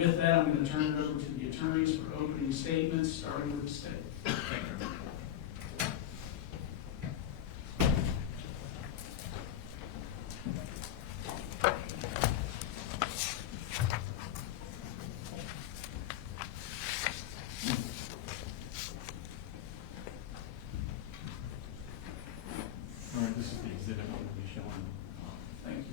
With that, I'm going to turn it over to the attorneys for opening statements, starting with the state. Thank you. All right, this is the exhibit I'm going to be showing. Thank you.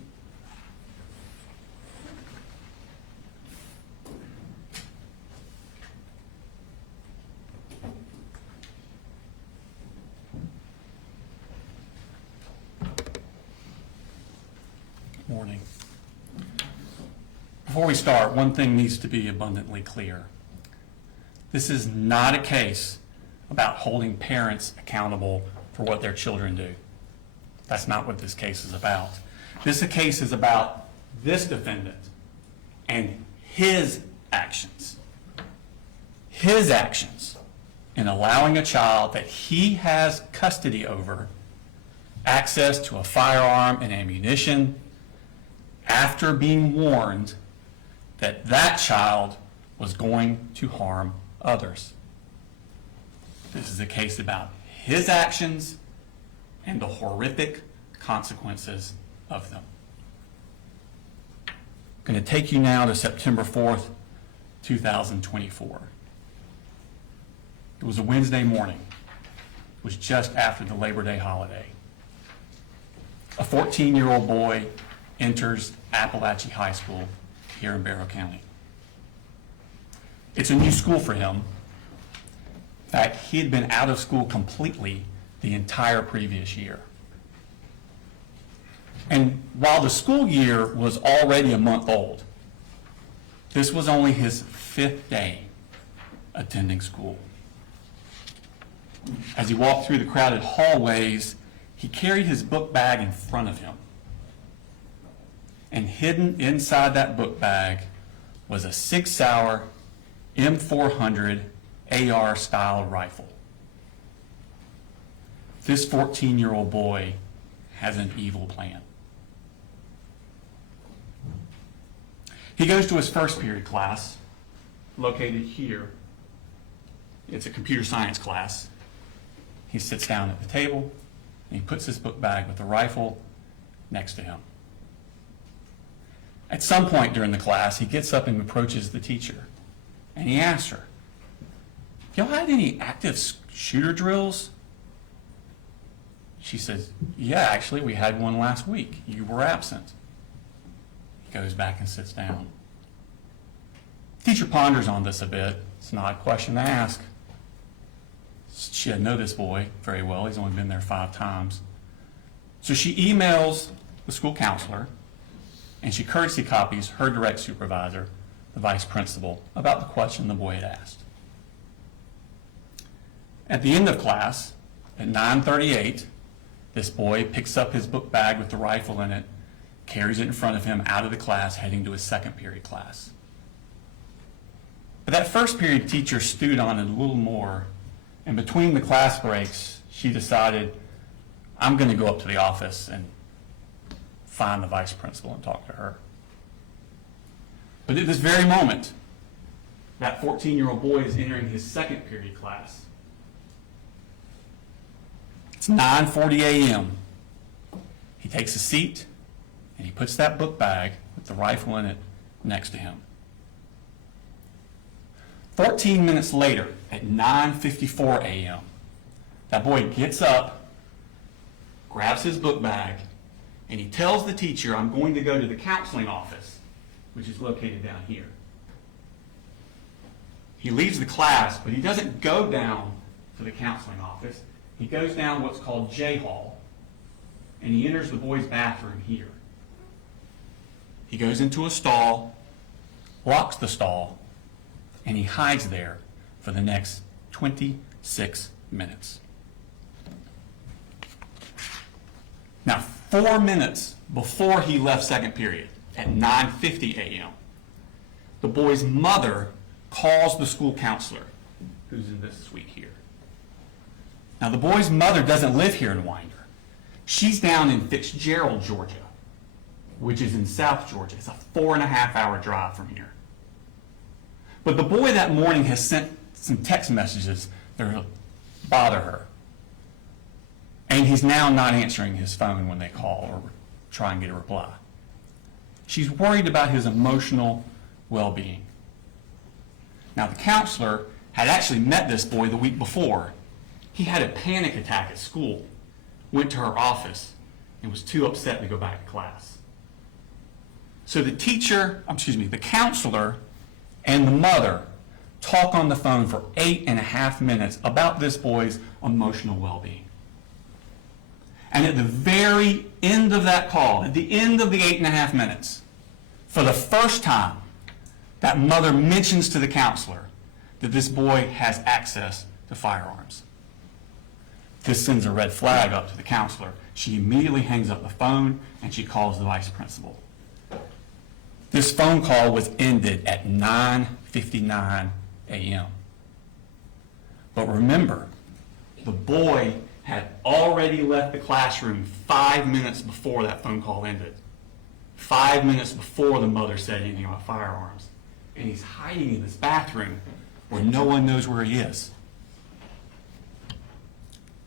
Morning. Before we start, one thing needs to be abundantly clear. This is not a case about holding parents accountable for what their children do. That's not what this case is about. This case is about this defendant and his actions. His actions in allowing a child that he has custody over access to a firearm and ammunition after being warned that that child was going to harm others. This is a case about his actions and the horrific consequences of them. I'm going to take you now to September 4th, 2024. It was a Wednesday morning. It was just after the Labor Day holiday. A 14-year-old boy enters Apalachee High School here in Barrow County. It's a new school for him. In fact, he had been out of school completely the entire previous year. And while the school year was already a month old, this was only his 5th day attending school. As he walked through the crowded hallways, he carried his book bag in front of him. And hidden inside that book bag was a 6-hour M400 AR-style rifle. This 14-year-old boy has an evil plan. He goes to his first period class, located here. It's a computer science class. He sits down at the table, and he puts his book bag with the rifle next to him. At some point during the class, he gets up and approaches the teacher, and he asks her, "Y'all had any active shooter drills?" She says, "Yeah, actually, we had one last week. You were absent." He goes back and sits down. The teacher ponders on this a bit. It's an odd question to ask. She doesn't know this boy very well. He's only been there 5 times. So she emails the school counselor, and she courtesy copies her direct supervisor, the vice principal, about the question the boy had asked. At the end of class, at 9:38, this boy picks up his book bag with the rifle in it, carries it in front of him out of the class, heading to his second period class. But that first period teacher stewed on it a little more, and between the class breaks, she decided, I'm going to go up to the office and find the vice principal and talk to her. But at this very moment, that 14-year-old boy is entering his second period class. It's 9:40 a.m. He takes a seat, and he puts that book bag with the rifle in it next to him. 14 minutes later, at 9:54 a.m., that boy gets up, grabs his book bag, and he tells the teacher, I'm going to go to the counseling office, which is located down here. He leaves the class, but he doesn't go down to the counseling office. He goes down what's called J Hall, and he enters the boys' bathroom here. He goes into a stall, locks the stall, and he hides there for the next 26 minutes. Now, 4 minutes before he left second period, at 9:50 a.m., the boy's mother calls the school counselor, who's in this suite here. Now, the boy's mother doesn't live here in Winder. She's down in Fitzgerald, Georgia, which is in South Georgia. It's a 4.5-hour drive from here. But the boy that morning has sent some text messages that bother her. And he's now not answering his phone when they call or try and get a reply. She's worried about his emotional well-being. Now, the counselor had actually met this boy the week before. He had a panic attack at school, went to her office, and was too upset to go back to class. So the counselor and the mother talk on the phone for 8.5 minutes about this boy's emotional well-being. And at the very end of that call, at the end of the 8.5 minutes, for the first time, that mother mentions to the counselor that this boy has access to firearms. This sends a red flag up to the counselor. She immediately hangs up the phone and she calls the vice principal. This phone call was ended at 9:59 a.m. But remember, the boy had already left the classroom 5 minutes before that phone call ended. 5 minutes before the mother said anything about firearms. And he's hiding in this bathroom where no one knows where he is.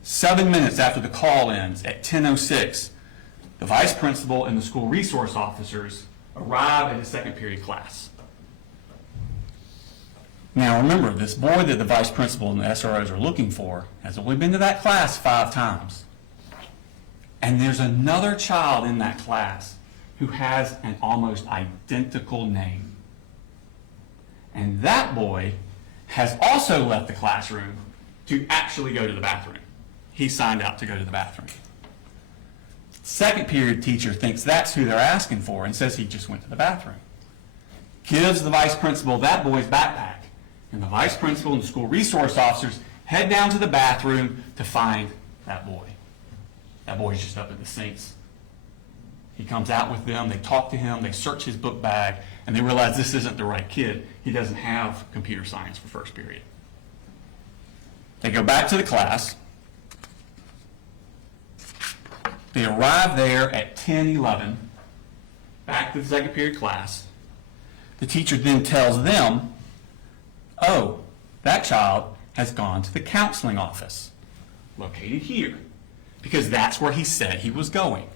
7 minutes after the call ends, at 10:06, the vice principal and the school resource officers arrive at his second period class. Now remember, this boy that the vice principal and the SROs are looking for has only been to that class 5 times. And there's another child in that class who has an almost identical name. And that boy has also left the classroom to actually go to the bathroom. He signed out to go to the bathroom. Second period teacher thinks that's who they're asking for and says he just went to the bathroom. Gives the vice principal that boy's backpack. And the vice principal and the school resource officers head down to the bathroom to find that boy. That boy's just up at the sinks. He comes out with them, they talk to him, they search his book bag, and they realize this isn't the right kid. He doesn't have computer science for first period. They go back to the class. They arrive there at 10:11, back to the second period class. The teacher then tells them, oh, that child has gone to the counseling office, located here, because that's where he said he was going.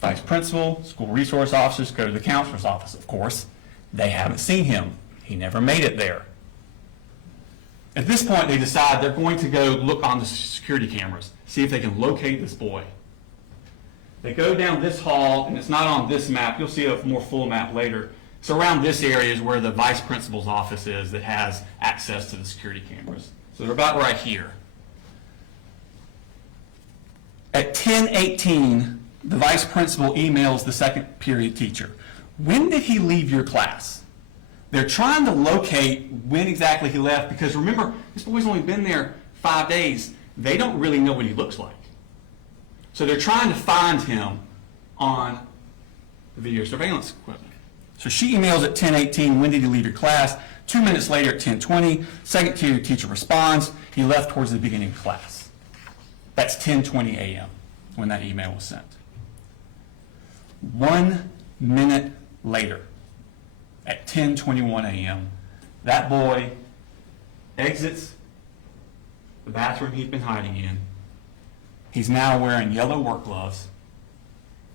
Vice principal, school resource officers go to the counselor's office. Of course, they haven't seen him. He never made it there. At this point, they decide they're going to go look on the security cameras, see if they can locate this boy. They go down this hall, and it's not on this map. You'll see a more full map later. So around this area is where the vice principal's office is that has access to the security cameras. So they're about right here. At 10:18, the vice principal emails the second period teacher. When did he leave your class? They're trying to locate when exactly he left because remember, this boy's only been there 5 days. They don't really know what he looks like. So they're trying to find him on the video surveillance equipment. So she emails at 10:18, when did he leave your class? 2 minutes later at 10:20, second period teacher responds, he left towards the beginning of class. That's 10:20 a.m. when that email was sent. 1 minute later, at 10:21 a.m., that boy exits the bathroom he'd been hiding in. He's now wearing yellow work gloves.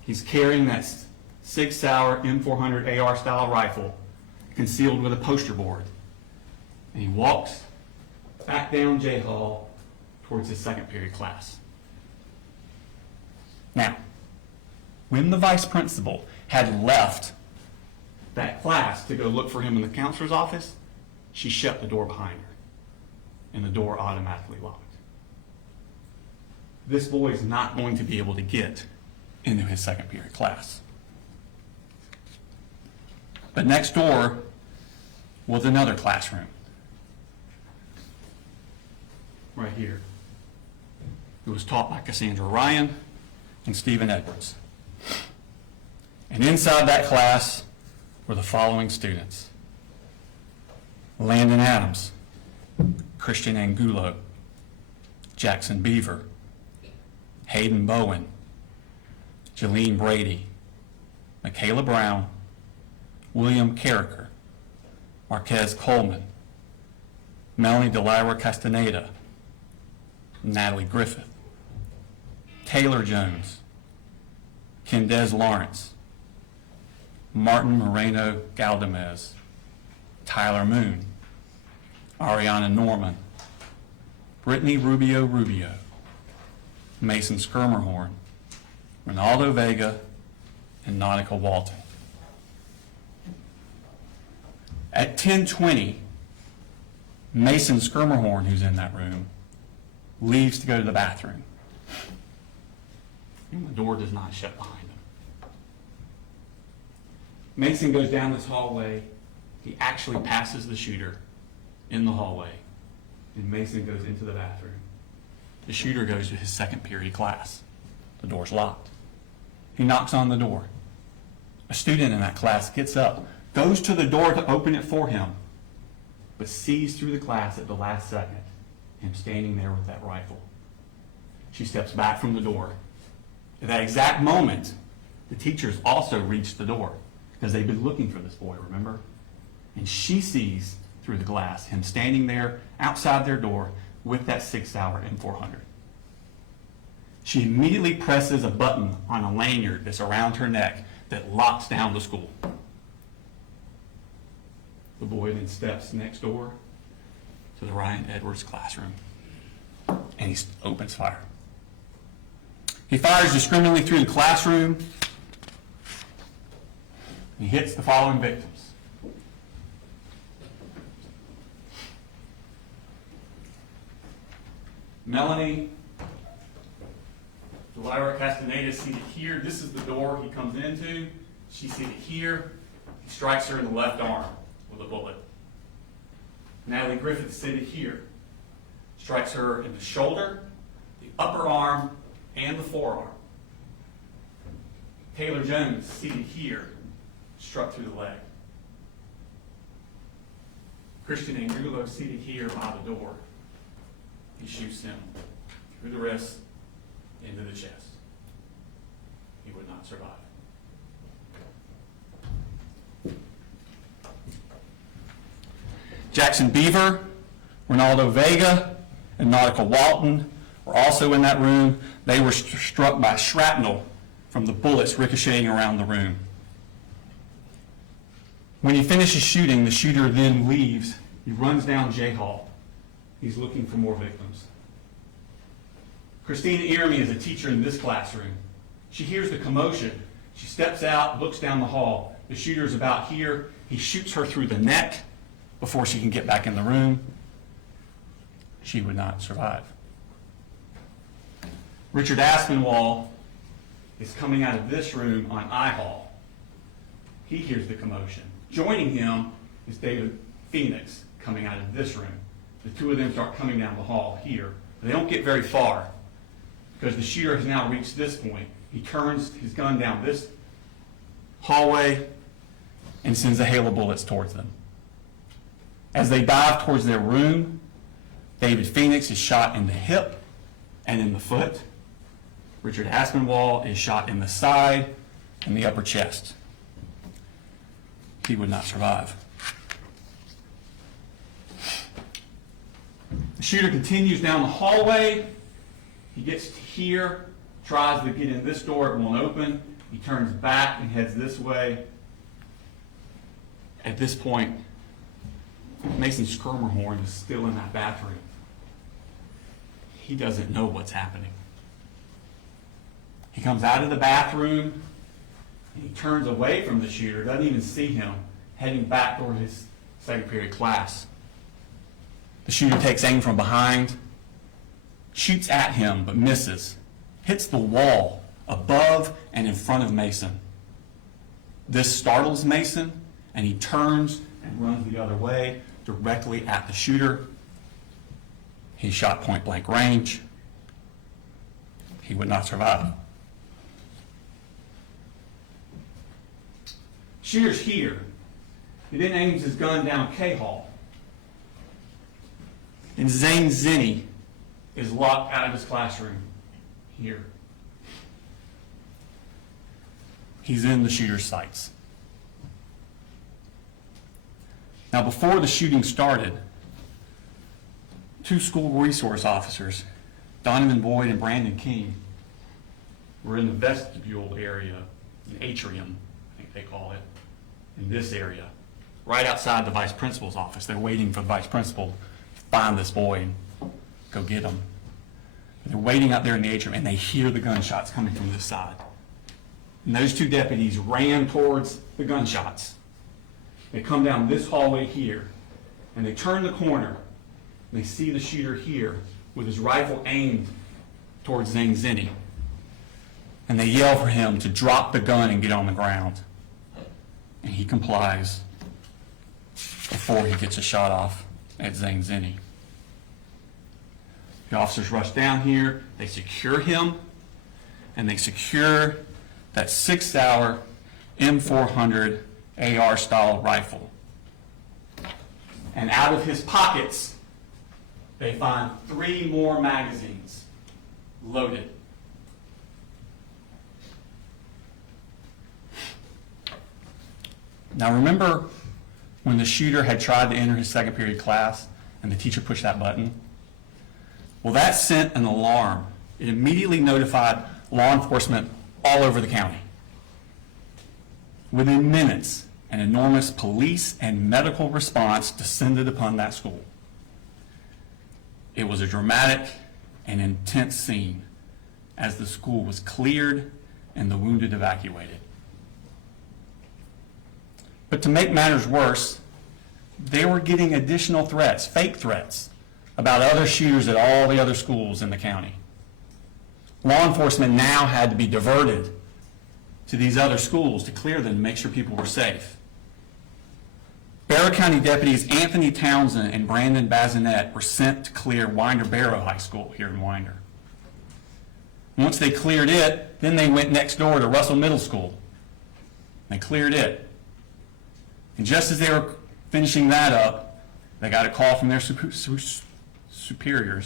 He's carrying that Sig Sauer M400 AR style rifle concealed with a poster board. And he walks back down J Hall towards his second period class. Now, when the vice principal had left that class to go look for him in the counselor's office, she shut the door behind her, and the door automatically locked. This boy is not going to be able to get into his second period class. But next door was another classroom, right here. It was taught by Cassandra Ryan and Stephen Edwards. And inside that class were the following students: Landon Adams, Christian Angulo, Jackson Beaver, Hayden Bowen, Jalene Brady, Michaela Brown, William Carricker, Marquez Coleman, Melanie Delira Castaneda, Natalie Griffith, Taylor Jones, Kendez Lawrence, Martin Moreno Galdamez, Tyler Moon, Ariana Norman, Brittany Rubio, Mason Skirmerhorn, Ronaldo Vega, and Nautica Walton. At 10:20, Mason Skirmerhorn, who's in that room, leaves to go to the bathroom. And the door does not shut behind him. Mason goes down this hallway. He actually passes the shooter in the hallway, and Mason goes into the bathroom. The shooter goes to his second period class. The door's locked. He knocks on the door. A student in that class gets up, goes to the door to open it for him, but sees through the glass at the last second him standing there with that rifle. She steps back from the door. At that exact moment, the teachers also reach the door because they've been looking for this boy, remember? And she sees through the glass him standing there outside their door with that 6-hour M400. She immediately presses a button on a lanyard that's around her neck that locks down the school. The boy then steps next door to the Ryan Edwards classroom, and he opens fire. He fires discriminately through the classroom. He hits the following victims. Melanie Delira Castaneda is seated here. This is the door he comes into. She's seated here. He strikes her in the left arm with a bullet. Natalie Griffith is seated here. Strikes her in the shoulder, the upper arm, and the forearm. Taylor Jones, seated here, struck through the leg. Christian Angulo, seated here by the door. He shoots him through the wrist, into the chest. He would not survive. Jackson Beaver, Ronaldo Vega, and Nautica Walton were also in that room. They were struck by shrapnel from the bullets ricocheting around the room. When he finishes shooting, the shooter then leaves. He runs down J Hall. He's looking for more victims. Christina Iremy is a teacher in this classroom. She hears the commotion. She steps out, looks down the hall. The shooter's about here. He shoots her through the neck before she can get back in the room. She would not survive. Richard Aspinwall is coming out of this room on I Hall. He hears the commotion. Joining him is David Phoenix coming out of this room. The two of them start coming down the hall here. They don't get very far because the shooter has now reached this point. He turns his gun down this hallway and sends a hail of bullets towards them. As they dive towards their room, David Phoenix is shot in the hip and in the foot. Richard Aspinwall is shot in the side and the upper chest. He would not survive. The shooter continues down the hallway. He gets to here, tries to get in this door, it won't open. He turns back and heads this way. At this point, Mason Skirmerhorn is still in that bathroom. He doesn't know what's happening. He comes out of the bathroom and he turns away from the shooter, doesn't even see him, heading back toward his second period class. The shooter takes aim from behind, shoots at him but misses, hits the wall above and in front of Mason. This startles Mason and he turns and runs the other way directly at the shooter. He's shot point blank range. He would not survive. Shooter's here. He then aims his gun down K Hall. And Zane Zinni is locked out of his classroom here. He's in the shooter's sights. Now, before the shooting started, two school resource officers, Donovan Boyd and Brandon King, were in the vestibule area, an atrium, I think they call it, in this area, right outside the vice principal's office. They're waiting for the vice principal to find this boy and go get him. They're waiting out there in the atrium, and they hear the gunshots coming from this side. And those two deputies ran towards the gunshots. They come down this hallway here, and they turn the corner, and they see the shooter here with his rifle aimed towards Zane Zinni. And they yell for him to drop the gun and get on the ground. And he complies before he gets a shot off at Zane Zinni. The officers rush down here, they secure him, and they secure that 6-hour M400 AR-style rifle. And out of his pockets, they find 3 more magazines loaded. Now remember when the shooter had tried to enter his second period class and the teacher pushed that button? Well, that sent an alarm. It immediately notified law enforcement all over the county. Within minutes, an enormous police and medical response descended upon that school. It was a dramatic and intense scene as the school was cleared and the wounded evacuated. But to make matters worse, they were getting additional threats, fake threats, about other shooters at all the other schools in the county. Law enforcement now had to be diverted to these other schools to clear them, to make sure people were safe. Barrow County deputies Anthony Townsend and Brandon Bazinet were sent to clear Winder-Barrow High School here in Winder. Once they cleared it, then they went next door to Russell Middle School. They cleared it. And just as they were finishing that up, they got a call from their superiors.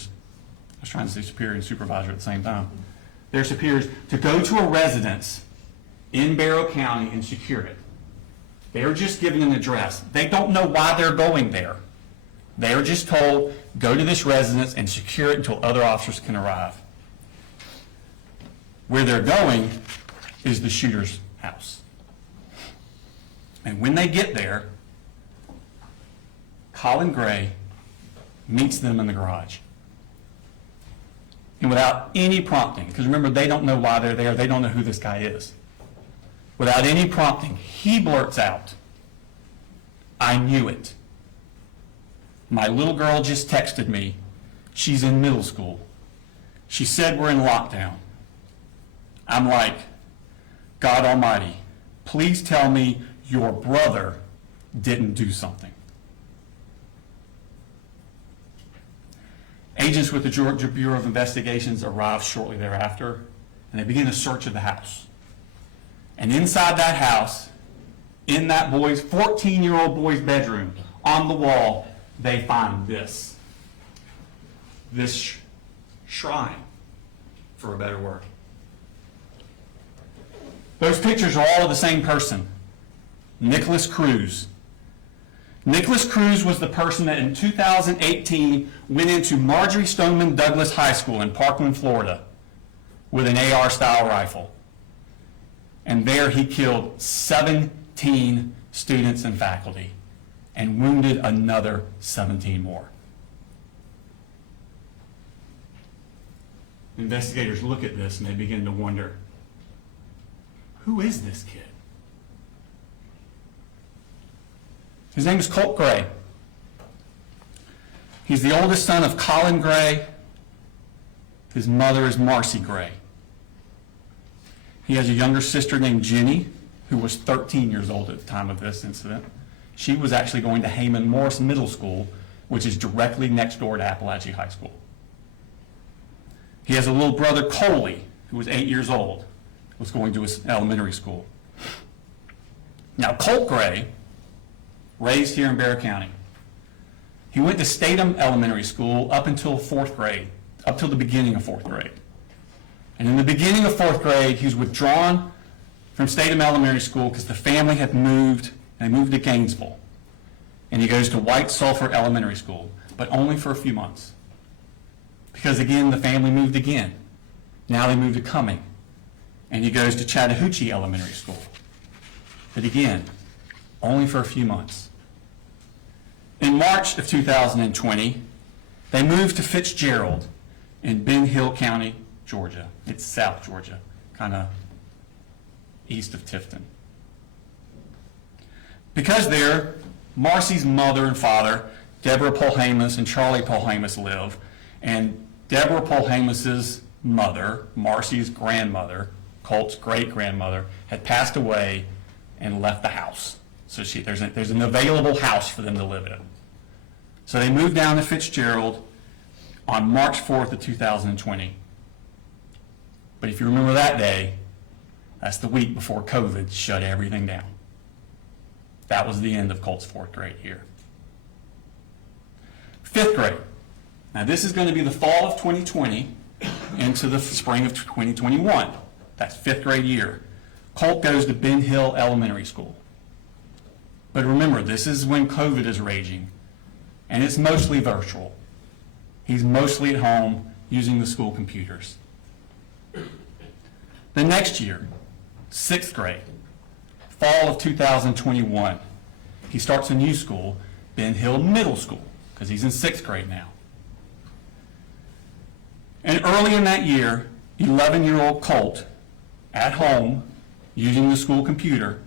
I was trying to say superior and supervisor at the same time. Their superiors to go to a residence in Barrow County and secure it. They're just given an address. They don't know why they're going there. They're just told, go to this residence and secure it until other officers can arrive. Where they're going is the shooter's house. And when they get there, Colin Gray meets them in the garage. And without any prompting, because remember, they don't know why they're there, they don't know who this guy is. Without any prompting, he blurts out, "I knew it. My little girl just texted me. She's in middle school. She said we're in lockdown." I'm like, God Almighty, please tell me your brother didn't do something. Agents with the Georgia Bureau of Investigations arrived shortly thereafter, and they begin a search of the house. And inside that house, in that 14-year-old boy's bedroom, on the wall, they find this. This shrine, for a better word. Those pictures are all of the same person, Nicholas Cruz. Nicholas Cruz was the person that in 2018 went into Marjorie Stoneman Douglas High School in Parkland, Florida, with an AR-style rifle. And there he killed 17 students and faculty and wounded another 17 more. Investigators look at this and they begin to wonder, who is this kid? His name is Colt Gray. He's the oldest son of Colin Gray. His mother is Marcy Gray. He has a younger sister named Jenny, who was 13 years old at the time of this incident. She was actually going to Hayman Morris Middle School, which is directly next door to Apalachee High School. He has a little brother, Coli, who was 8 years old, was going to his elementary school. Now, Colt Gray, raised here in Barrow County, he went to Statham Elementary School up until 4th grade, up till the beginning of 4th grade. And in the beginning of 4th grade, he was withdrawn from Statham Elementary School because the family had moved, and they moved to Gainesville. and he goes to White Sulphur Elementary School, but only for a few months. Because again, the family moved again. Now they moved to Cumming, and he goes to Chattahoochee Elementary School. But again, only for a few months. In March of 2020, they moved to Fitzgerald in Ben Hill County, Georgia. It's South Georgia, kind of east of Tifton. Because there, Marcy's mother and father, Deborah Polhamus and Charlie Polhamus, live, and Deborah Polhamus's mother, Marcy's grandmother, Colt's great-grandmother, had passed away and left the house. So there's an available house for them to live in. So they moved down to Fitzgerald on March 4th of 2020. But if you remember that day, that's the week before COVID shut everything down. That was the end of Colt's 4th grade year. 5th grade. Now this is going to be the fall of 2020 into the spring of 2021. That's 5th grade year. Colt goes to Ben Hill Elementary School. But remember, this is when COVID is raging, and it's mostly virtual. He's mostly at home using the school computers. The next year, 6th grade, fall of 2021, he starts a new school, Ben Hill Middle School, because he's in 6th grade now. And early in that year, 11-year-old Colt, at home, using the school computer,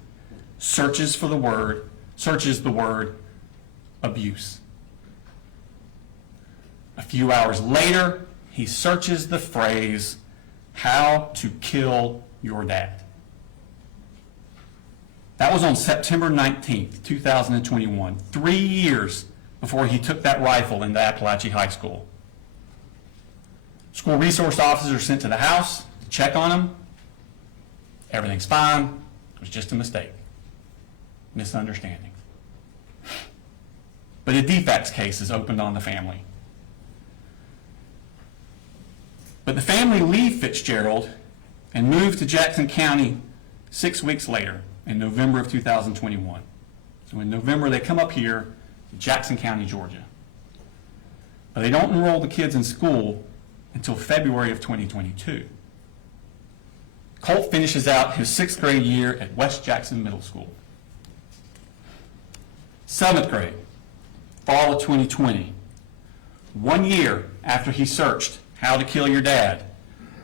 searches the word abuse. A few hours later, he searches the phrase, "how to kill your dad." That was on September 19th, 2021, 3 years before he took that rifle into Apalachee High School. School resource officers are sent to the house to check on him. Everything's fine. It was just a mistake. Misunderstanding. But a defects case is opened on the family. But the family leave Fitzgerald and move to Jackson County 6 weeks later, in November of 2021. So in November, they come up here to Jackson County, Georgia. But they don't enroll the kids in school until February of 2022. Colt finishes out his 6th grade year at West Jackson Middle School. 7th grade, fall of 2020. 1 year after he searched How to Kill Your Dad,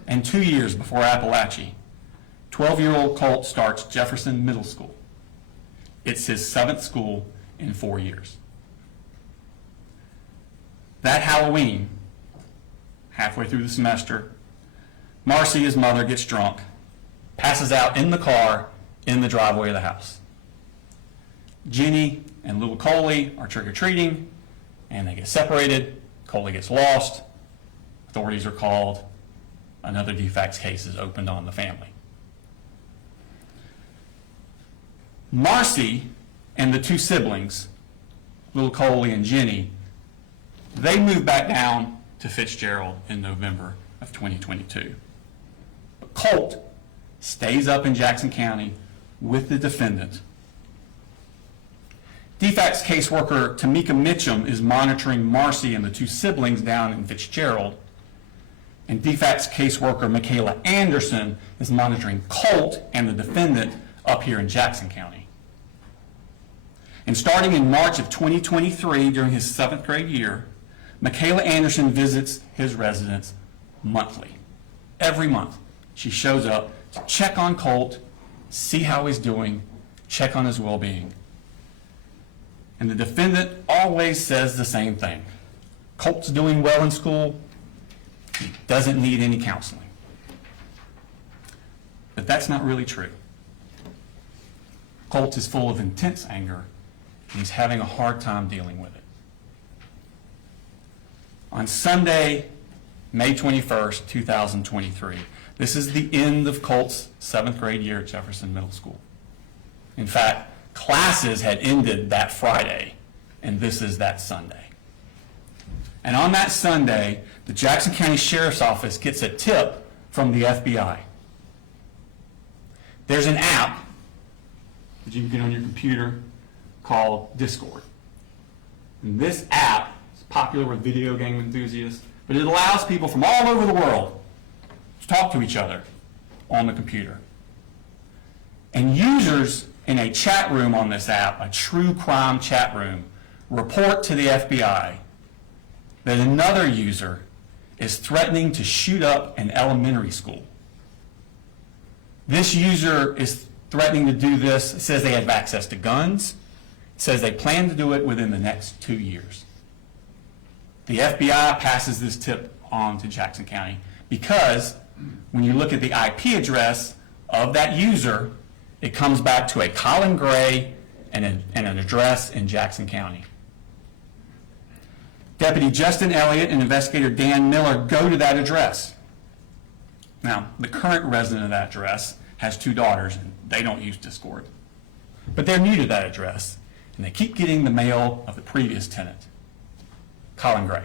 and 2 years before Apalachee, 12-year-old Colt starts Jefferson Middle School. It's his 7th school in 4 years. That Halloween, halfway through the semester, Marcy, his mother, gets drunk, passes out in the car in the driveway of the house. Jenny and little Coli are trick-or-treating, and they get separated. Coli gets lost. Authorities are called. Another defects case is opened on the family. Marcy and the 2 siblings, little Coli and Jenny, they moved back down to Fitzgerald in November of 2022. But Colt stays up in Jackson County with the defendant. Defects caseworker Tamika Mitchum is monitoring Marcy and the 2 siblings down in Fitzgerald, and defects caseworker Michaela Anderson is monitoring Colt and the defendant up here in Jackson County. And starting in March of 2023, during his 7th grade year, Michaela Anderson visits his residence monthly. Every month, she shows up to check on Colt, see how he's doing, check on his well-being. And the defendant always says the same thing. Colt's doing well in school. He doesn't need any counseling. But that's not really true. Colt is full of intense anger, and he's having a hard time dealing with it. On Sunday, May 21st, 2023, this is the end of Colt's 7th grade year at Jefferson Middle School. In fact, classes had ended that Friday, and this is that Sunday. And on that Sunday, the Jackson County Sheriff's Office gets a tip from the FBI. There's an app that you can get on your computer called Discord. And this app is popular with video game enthusiasts, but it allows people from all over the world to talk to each other on the computer. And users in a chat room on this app, a true crime chat room, report to the FBI that another user is threatening to shoot up an elementary school. This user is threatening to do this. It says they have access to guns. It says they plan to do it within the next 2 years. The FBI passes this tip on to Jackson County because when you look at the IP address of that user, it comes back to a Colin Gray and an address in Jackson County. Deputy Justin Elliott and investigator Dan Miller go to that address. Now, the current resident of that address has 2 daughters, and they don't use Discord. But they're new to that address, and they keep getting the mail of the previous tenant, Colin Gray.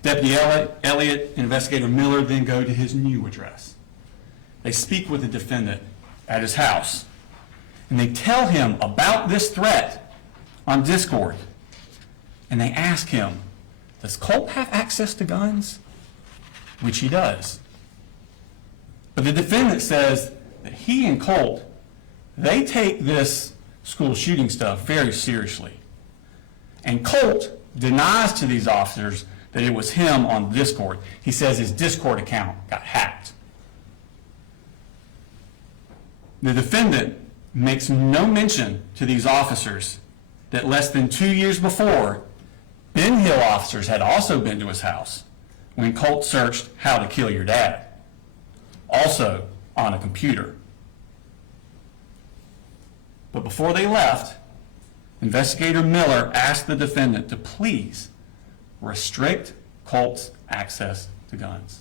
Deputy Elliott and investigator Miller then go to his new address. They speak with the defendant at his house, and they tell him about this threat on Discord. And they ask him, does Colt have access to guns? Which he does. But the defendant says that he and Colt, they take this school shooting stuff very seriously. And Colt denies to these officers that it was him on Discord. He says his Discord account got hacked. The defendant makes no mention to these officers that less than 2 years before, Ben Hill officers had also been to his house when Colt searched how to kill your dad, also on a computer. But before they left, investigator Miller asked the defendant to please restrict Colt's access to guns.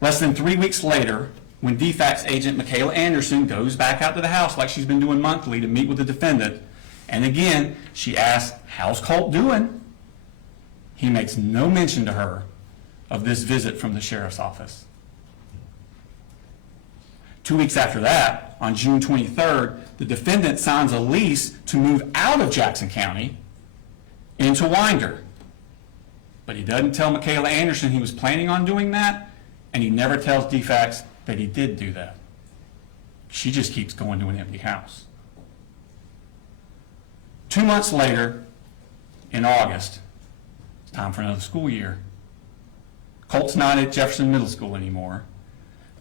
Less than 3 weeks later, when DFACS agent Michaela Anderson goes back out to the house like she's been doing monthly to meet with the defendant, and again, she asks, how's Colt doing? He makes no mention to her of this visit from the sheriff's office. 2 weeks after that, on June 23rd, the defendant signs a lease to move out of Jackson County into Winder. But he doesn't tell Michaela Anderson he was planning on doing that, and he never tells DFACS that he did do that. She just keeps going to an empty house. 2 months later, in August, it's time for another school year. Colt's not at Jefferson Middle School anymore.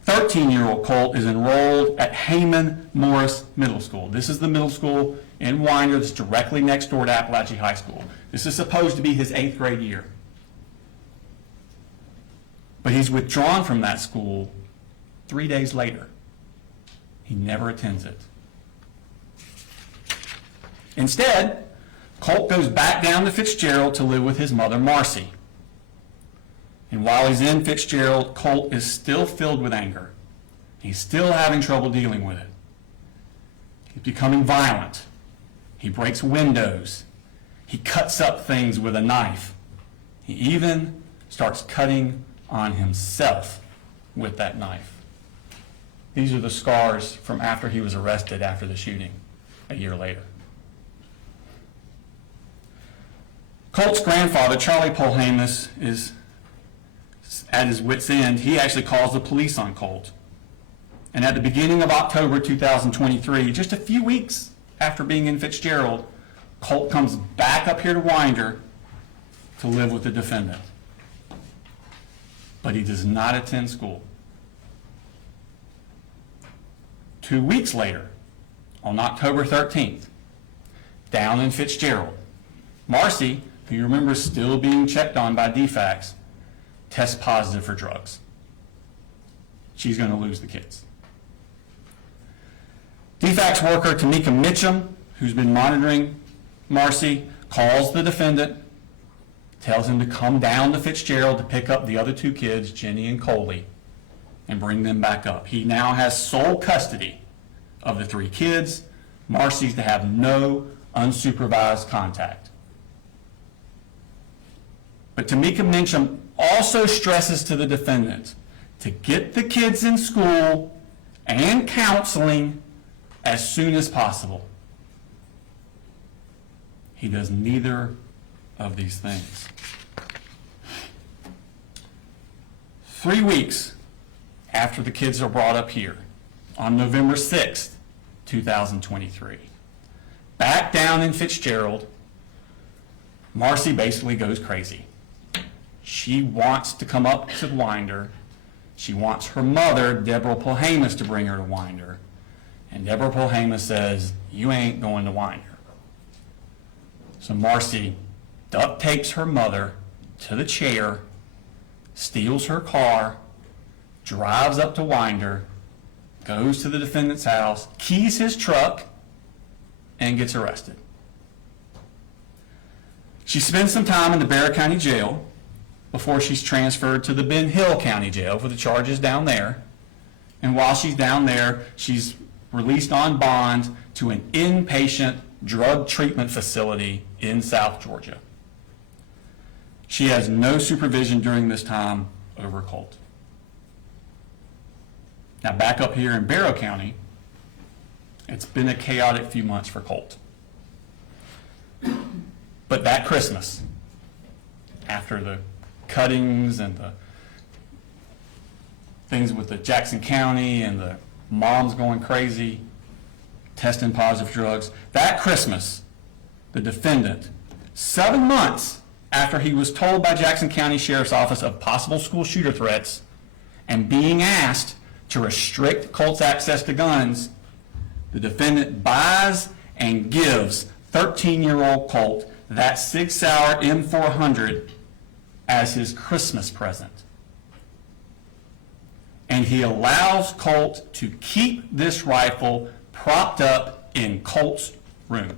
13-year-old Colt is enrolled at Heyman Morris Middle School. This is the middle school in Winder that's directly next door to Apalachee High School. This is supposed to be his 8th grade year. But he's withdrawn from that school 3 days later. He never attends it. Instead, Colt goes back down to Fitzgerald to live with his mother, Marcy. And while he's in Fitzgerald, Colt is still filled with anger. He's still having trouble dealing with it. He's becoming violent. He breaks windows. He cuts up things with a knife. He even starts cutting on himself with that knife. These are the scars from after he was arrested after the shooting a year later. Colt's grandfather, Charlie Polhamus, is at his wit's end. He actually calls the police on Colt. And at the beginning of October 2023, just a few weeks after being in Fitzgerald, Colt comes back up here to Winder to live with the defendant. But he does not attend school. 2 weeks later, on October 13th, down in Fitzgerald, Marcy, who you remember is still being checked on by DFACS, tests positive for drugs. She's going to lose the kids. DFACS worker Tamika Mitchum, who's been monitoring Marcy, calls the defendant, tells him to come down to Fitzgerald to pick up the other 2 kids, Jenny and Coli, and bring them back up. He now has sole custody of the 3 kids. Marcy's to have no unsupervised contact. But Tamika Mitchum also stresses to the defendant to get the kids in school and counseling as soon as possible. He does neither of these things. 3 weeks after the kids are brought up here, on November 6th, 2023, back down in Fitzgerald, Marcy basically goes crazy. She wants to come up to Winder. She wants her mother, Deborah Polhamus, to bring her to Winder. And Deborah Polhamus says, "You ain't going to Winder." So Marcy duct tapes her mother to the chair, steals her car, drives up to Winder, goes to the defendant's house, keys his truck, and gets arrested. She spends some time in the Bexar County Jail before she's transferred to the Ben Hill County Jail for the charges down there. And while she's down there, she's released on bond to an inpatient drug treatment facility in South Georgia. She has no supervision during this time over Colt. Now back up here in Barrow County, it's been a chaotic few months for Colt. But that Christmas, after the cuttings and the things with the Jackson County and the moms going crazy, testing positive drugs, that Christmas, the defendant, 7 months after he was told by Jackson County Sheriff's Office of possible school shooter threats and being asked to restrict Colt's access to guns, the defendant buys and gives 13-year-old Colt that Sig Sauer M400 as his Christmas present. And he allows Colt to keep this rifle propped up in Colt's room.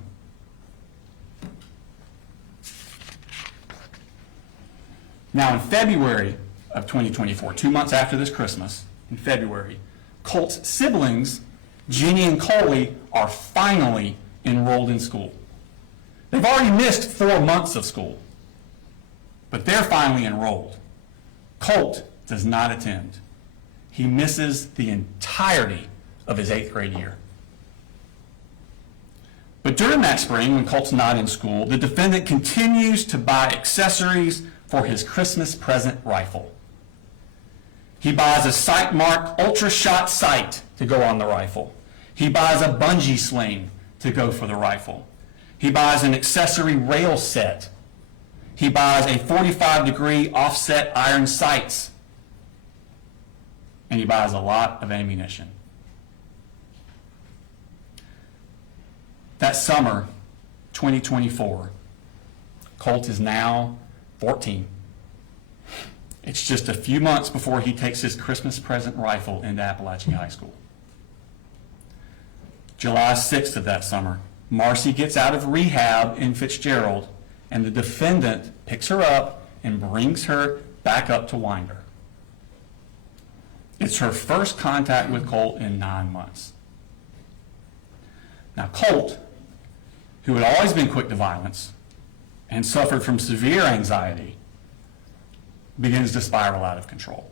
Now in February of 2024, 2 months after this Christmas, in February, Colt's siblings, Jenny and Coli, are finally enrolled in school. They've already missed 4 months of school, but they're finally enrolled. Colt does not attend. He misses the entirety of his 8th grade year. But during that spring, when Colt's not in school, the defendant continues to buy accessories for his Christmas present rifle. He buys a Sightmark Ultra Shot sight to go on the rifle. He buys a bungee sling to go for the rifle. He buys an accessory rail set. He buys a 45-degree offset iron sights. And he buys a lot of ammunition. That summer, 2024, Colt is now 14. It's just a few months before he takes his Christmas present rifle into Apalachee High School. July 6th of that summer, Marcy gets out of rehab in Fitzgerald, and the defendant picks her up and brings her back up to Winder. It's her first contact with Colt in 9 months. Now Colt, who had always been quick to violence and suffered from severe anxiety, begins to spiral out of control.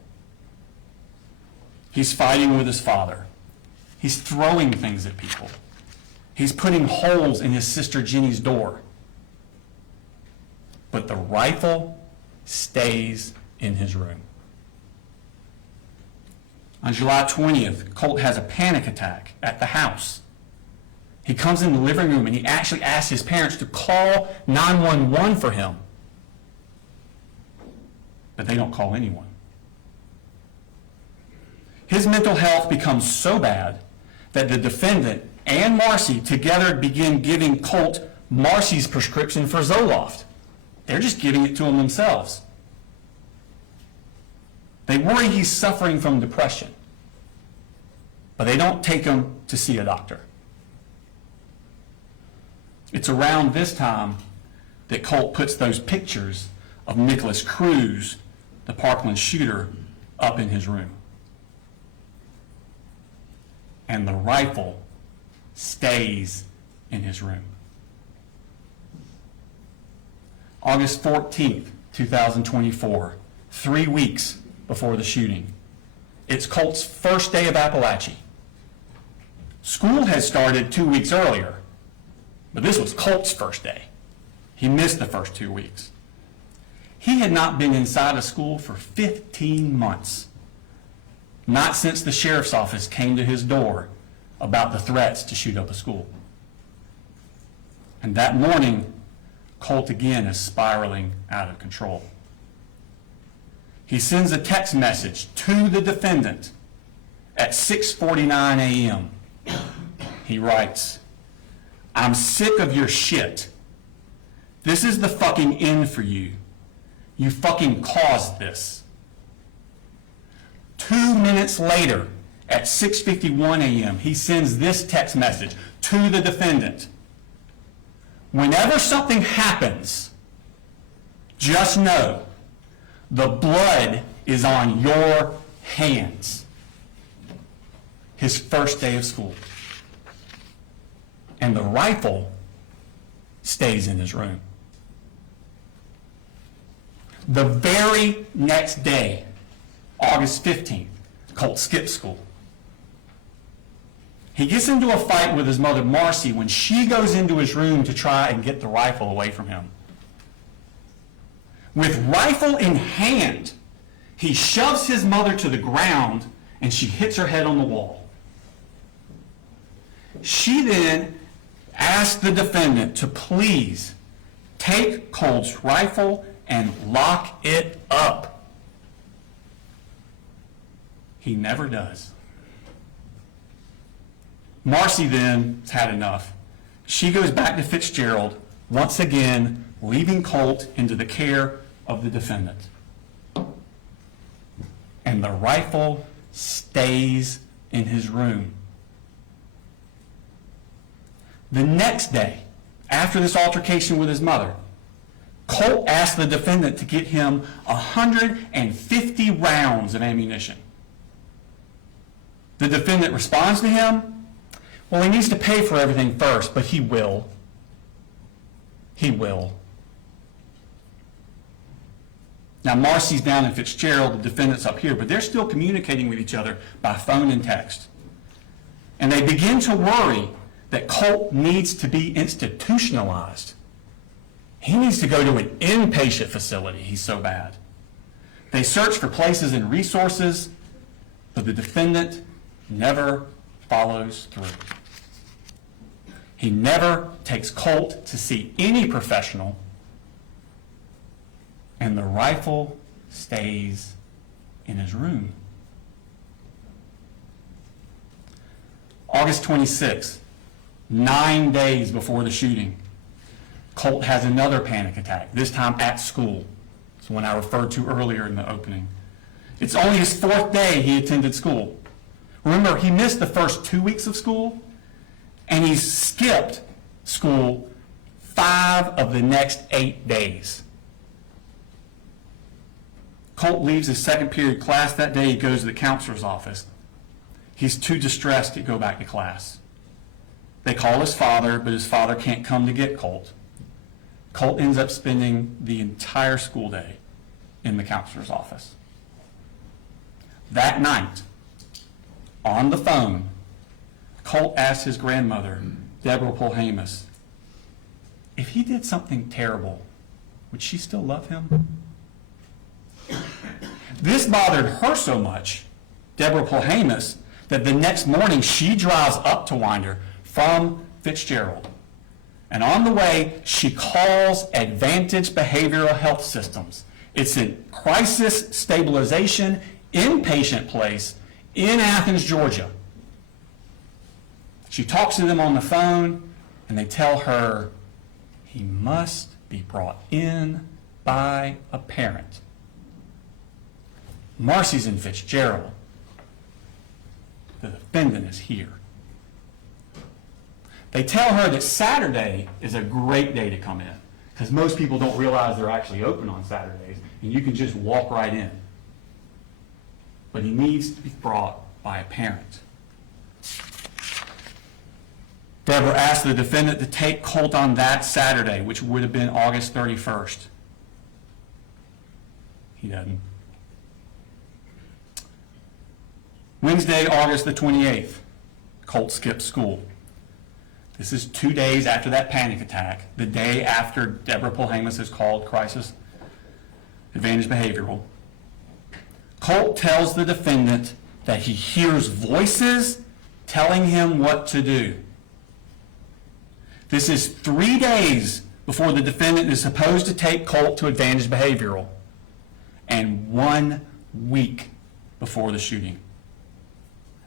He's fighting with his father. He's throwing things at people. He's putting holes in his sister Jenny's door. But the rifle stays in his room. On July 20th, Colt has a panic attack at the house. He comes in the living room and he actually asks his parents to call 911 for him. But they don't call anyone. His mental health becomes so bad that the defendant and Marcy together begin giving Colt Marcy's prescription for Zoloft. They're just giving it to him themselves. They worry he's suffering from depression, but they don't take him to see a doctor. It's around this time that Colt puts those pictures of Nicholas Cruz, the Parkland shooter, up in his room. And the rifle stays in his room. August 14th, 2024, 3 weeks before the shooting. It's Colt's first day of Apalachee. School had started 2 weeks earlier, but this was Colt's first day. He missed the first 2 weeks. He had not been inside of school for 15 months. Not since the sheriff's office came to his door about the threats to shoot up a school. And that morning, Colt again is spiraling out of control. He sends a text message to the defendant at 6:49 a.m. He writes, "I'm sick of your shit. This is the fucking end for you. You fucking caused this." 2 minutes later, at 6:51 a.m., he sends this text message to the defendant. "Whenever something happens, just know the blood is on your hands." His first day of school. And the rifle stays in his room. The very next day, August 15th, Colt skips school. He gets into a fight with his mother, Marcy, when she goes into his room to try and get the rifle away from him. With rifle in hand, he shoves his mother to the ground and she hits her head on the wall. She then asks the defendant to please take Colt's rifle and lock it up. He never does. Marcy then has had enough. She goes back to Fitzgerald, once again leaving Colt into the care of the defendant. And the rifle stays in his room. The next day, after this altercation with his mother, Colt asked the defendant to get him 150 rounds of ammunition. The defendant responds to him, well, he needs to pay for everything first, but he will. He will. Now, Marcy's down in Fitzgerald, the defendant's up here, but they're still communicating with each other by phone and text. And they begin to worry that Colt needs to be institutionalized. He needs to go to an inpatient facility. He's so bad. They search for places and resources, but the defendant never follows through. He never takes Colt to see any professional, and the rifle stays in his room. August 26th, 9 days before the shooting, Colt has another panic attack, this time at school. It's the one I referred to earlier in the opening. It's only his 4th day he attended school. Remember, he missed the first 2 weeks of school, and he skipped school 5 of the next 8 days. Colt leaves his second period class that day. He goes to the counselor's office. He's too distressed to go back to class. They call his father, but his father can't come to get Colt. Colt ends up spending the entire school day in the counselor's office. That night, on the phone, Colt asked his grandmother, Deborah Polhamus, if he did something terrible, would she still love him? This bothered her so much, Deborah Polhamus, that the next morning she drives up to Winder from Fitzgerald. And on the way, she calls Advantage Behavioral Health Systems. It's a crisis stabilization inpatient place in Athens, Georgia. She talks to them on the phone, and they tell her he must be brought in by a parent. Marcy's in Fitzgerald. The defendant is here. They tell her that Saturday is a great day to come in, because most people don't realize they're actually open on Saturdays, and you can just walk right in. But he needs to be brought by a parent. Deborah asked the defendant to take Colt on that Saturday, which would have been August 31st. He doesn't. Wednesday, August the 28th, Colt skips school. This is 2 days after that panic attack, the day after Deborah Polhamus is called crisis advantage behavioral. Colt tells the defendant that he hears voices telling him what to do. This is 3 days before the defendant is supposed to take Colt to advantage behavioral, and 1 week before the shooting.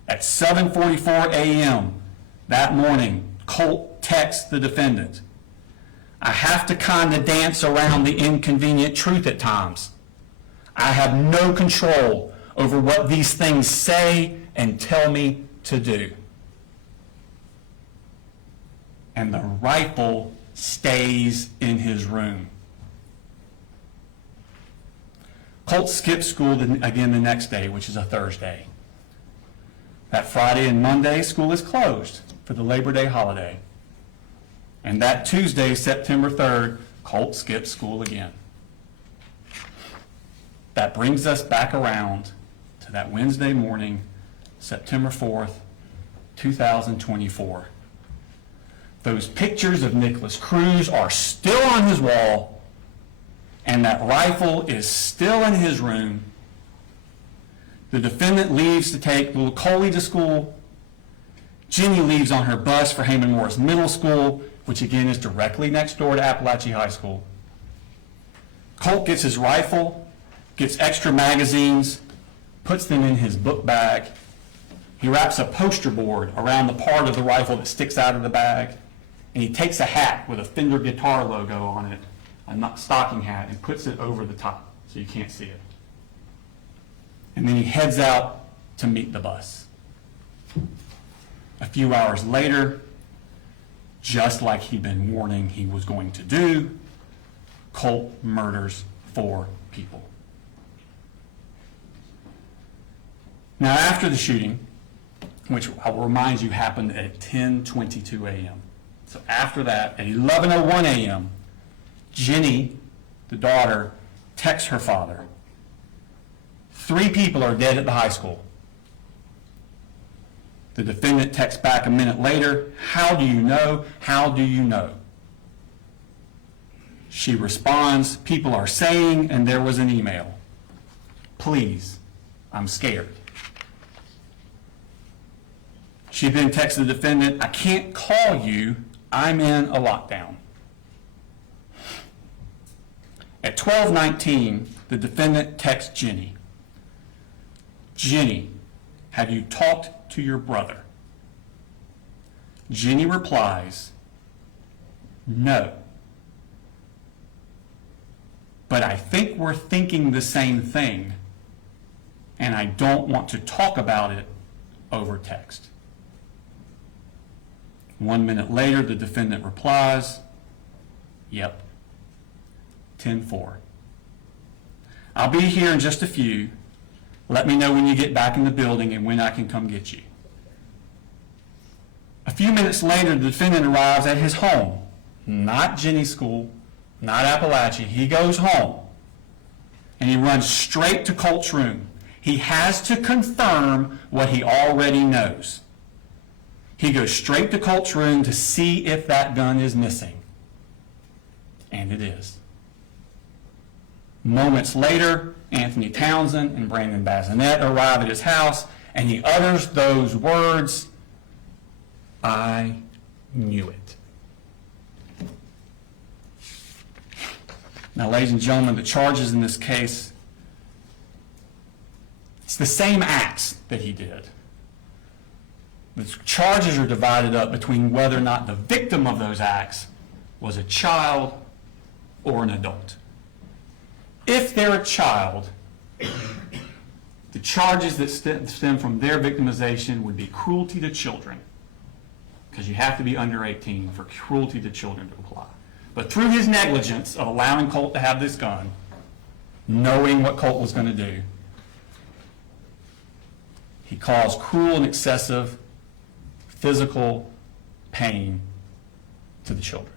At 7:44 a.m. that morning, Colt texts the defendant, "I have to kind of dance around the inconvenient truth at times. I have no control over what these things say and tell me to do." And the rifle stays in his room. Colt skips school again the next day, which is a Thursday. That Friday and Monday, school is closed for the Labor Day holiday. And that Tuesday, September 3rd, Colt skips school again. That brings us back around to that Wednesday morning, September 4th, 2024. Those pictures of Nicholas Cruz are still on his wall, and that rifle is still in his room. The defendant leaves to take little Coli to school. Jenny leaves on her bus for Heyman Morris Middle School, which again is directly next door to Apalachee High School. Colt gets his rifle, gets extra magazines, puts them in his book bag. He wraps a poster board around the part of the rifle that sticks out of the bag, and he takes a hat with a Fender guitar logo on it, a stocking hat, and puts it over the top so you can't see it. And then he heads out to meet the bus. A few hours later, just like he'd been warning he was going to do, Colt murders 4 people. Now, after the shooting, which I will remind you happened at 10:22 a.m. So after that, at 11:01 a.m., Jenny, the daughter, texts her father, 3 people are dead at the high school. The defendant texts back a minute later, "How do you know? How do you know?" She responds, "People are saying, and there was an email. Please, I'm scared." She then texts the defendant, "I can't call you. I'm in a lockdown." At 12:19, the defendant texts Jenny, "Jenny, have you talked to your brother?" Jenny replies, "No. But I think we're thinking the same thing, and I don't want to talk about it over text." 1 minute later, the defendant replies, "Yep, 10-4. I'll be here in just a few. Let me know when you get back in the building and when I can come get you." A few minutes later, the defendant arrives at his home, not Jenny's school, not Apalachee. He goes home, and he runs straight to Colt's room. He has to confirm what he already knows. He goes straight to Colt's room to see if that gun is missing. And it is. Moments later, Anthony Townsend and Brandon Bazinet arrive at his house, and he utters those words, "I knew it." Now, ladies and gentlemen, the charges in this case, it's the same acts that he did. The charges are divided up between whether or not the victim of those acts was a child or an adult. If they're a child, the charges that stem from their victimization would be cruelty to children, because you have to be under 18 for cruelty to children to apply. But through his negligence of allowing Colt to have this gun, knowing what Colt was going to do, he caused cruel and excessive physical pain to the children.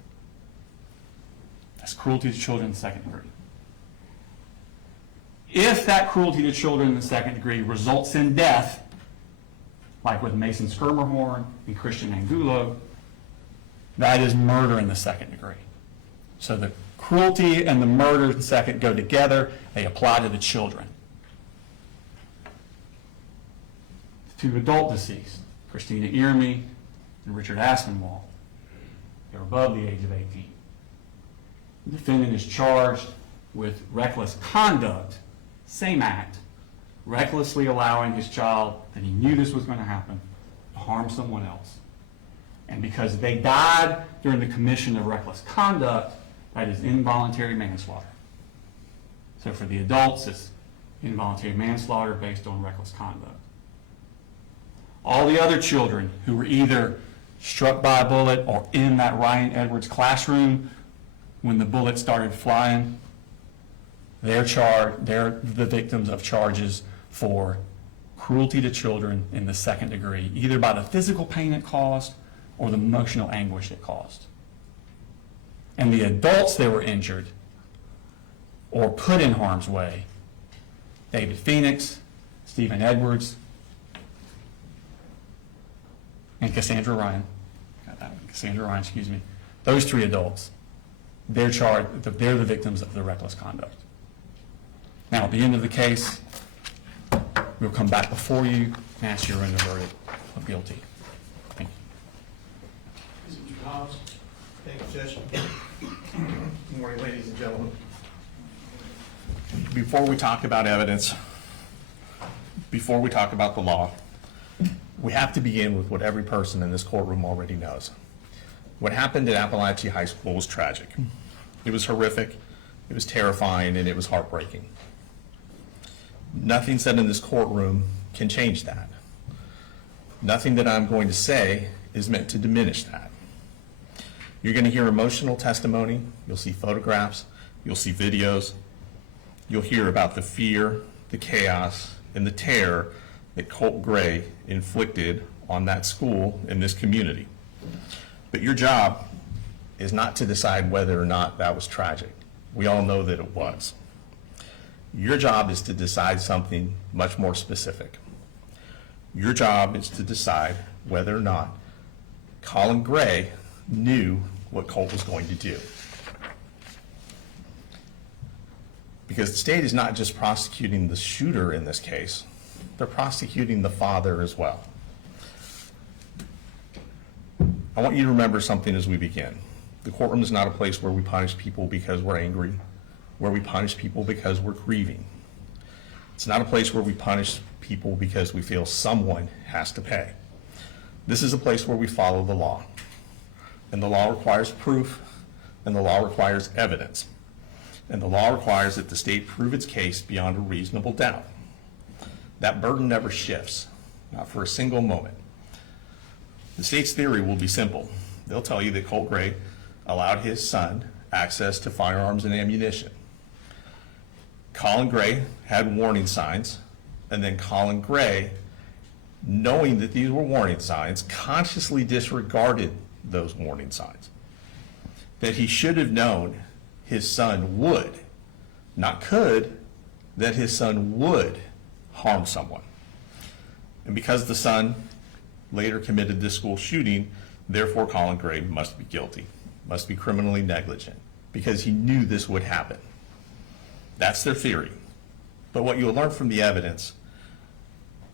That's cruelty to children in the second degree. If that cruelty to children in the second degree results in death, like with Mason Skirmerhorn and Christian Angulo, That is murder in the second degree. So the cruelty and the murder in the second go together. They apply to the children. The two adult deceased, Christina Earmy and Richard Aspinwall, they're above the age of 18. The defendant is charged with reckless conduct, same act, recklessly allowing his child, that he knew this was going to happen, to harm someone else. And because they died during the commission of reckless conduct, that is involuntary manslaughter. So for the adults, it's involuntary manslaughter based on reckless conduct. All the other children who were either struck by a bullet or in that Ryan Edwards classroom when the bullet started flying, they're the victims of charges for cruelty to children in the second degree, either by the physical pain it caused or the emotional anguish it caused. And the adults that were injured or put in harm's way, David Phoenix, Stephen Edwards, and Cassandra Ryan, those three adults, they're the victims of the reckless conduct. Now, at the end of the case, we'll come back before you and ask you to render a verdict of guilty. Thank you. Mr. Hobbs? Thank you, Judge. Good morning, ladies and gentlemen. Before we talk about evidence, before we talk about the law, we have to begin with what every person in this courtroom already knows. What happened at Apalachee High School was tragic. It was horrific, it was terrifying, and it was heartbreaking. Nothing said in this courtroom can change that. Nothing that I'm going to say is meant to diminish that. You're going to hear emotional testimony, you'll see photographs, you'll see videos, you'll hear about the fear, the chaos, and the terror that Colt Gray inflicted on that school and this community. But your job is not to decide whether or not that was tragic. We all know that it was. Your job is to decide something much more specific. Your job is to decide whether or not Colin Gray knew what Colt was going to do. Because the state is not just prosecuting the shooter in this case, they're prosecuting the father as well. I want you to remember something as we begin. The courtroom is not a place where we punish people because we're angry, where we punish people because we're grieving. It's not a place where we punish people because we feel someone has to pay. This is a place where we follow the law. And the law requires proof, and the law requires evidence. And the law requires that the state prove its case beyond a reasonable doubt. That burden never shifts, not for a single moment. The state's theory will be simple. They'll tell you that Colt Gray allowed his son access to firearms and ammunition. Colin Gray had warning signs, and then Colin Gray, knowing that these were warning signs, consciously disregarded those warning signs. That he should have known his son would, not could, that his son would harm someone. And because the son later committed this school shooting, therefore Colin Gray must be guilty, must be criminally negligent, because he knew this would happen. That's their theory. But what you'll learn from the evidence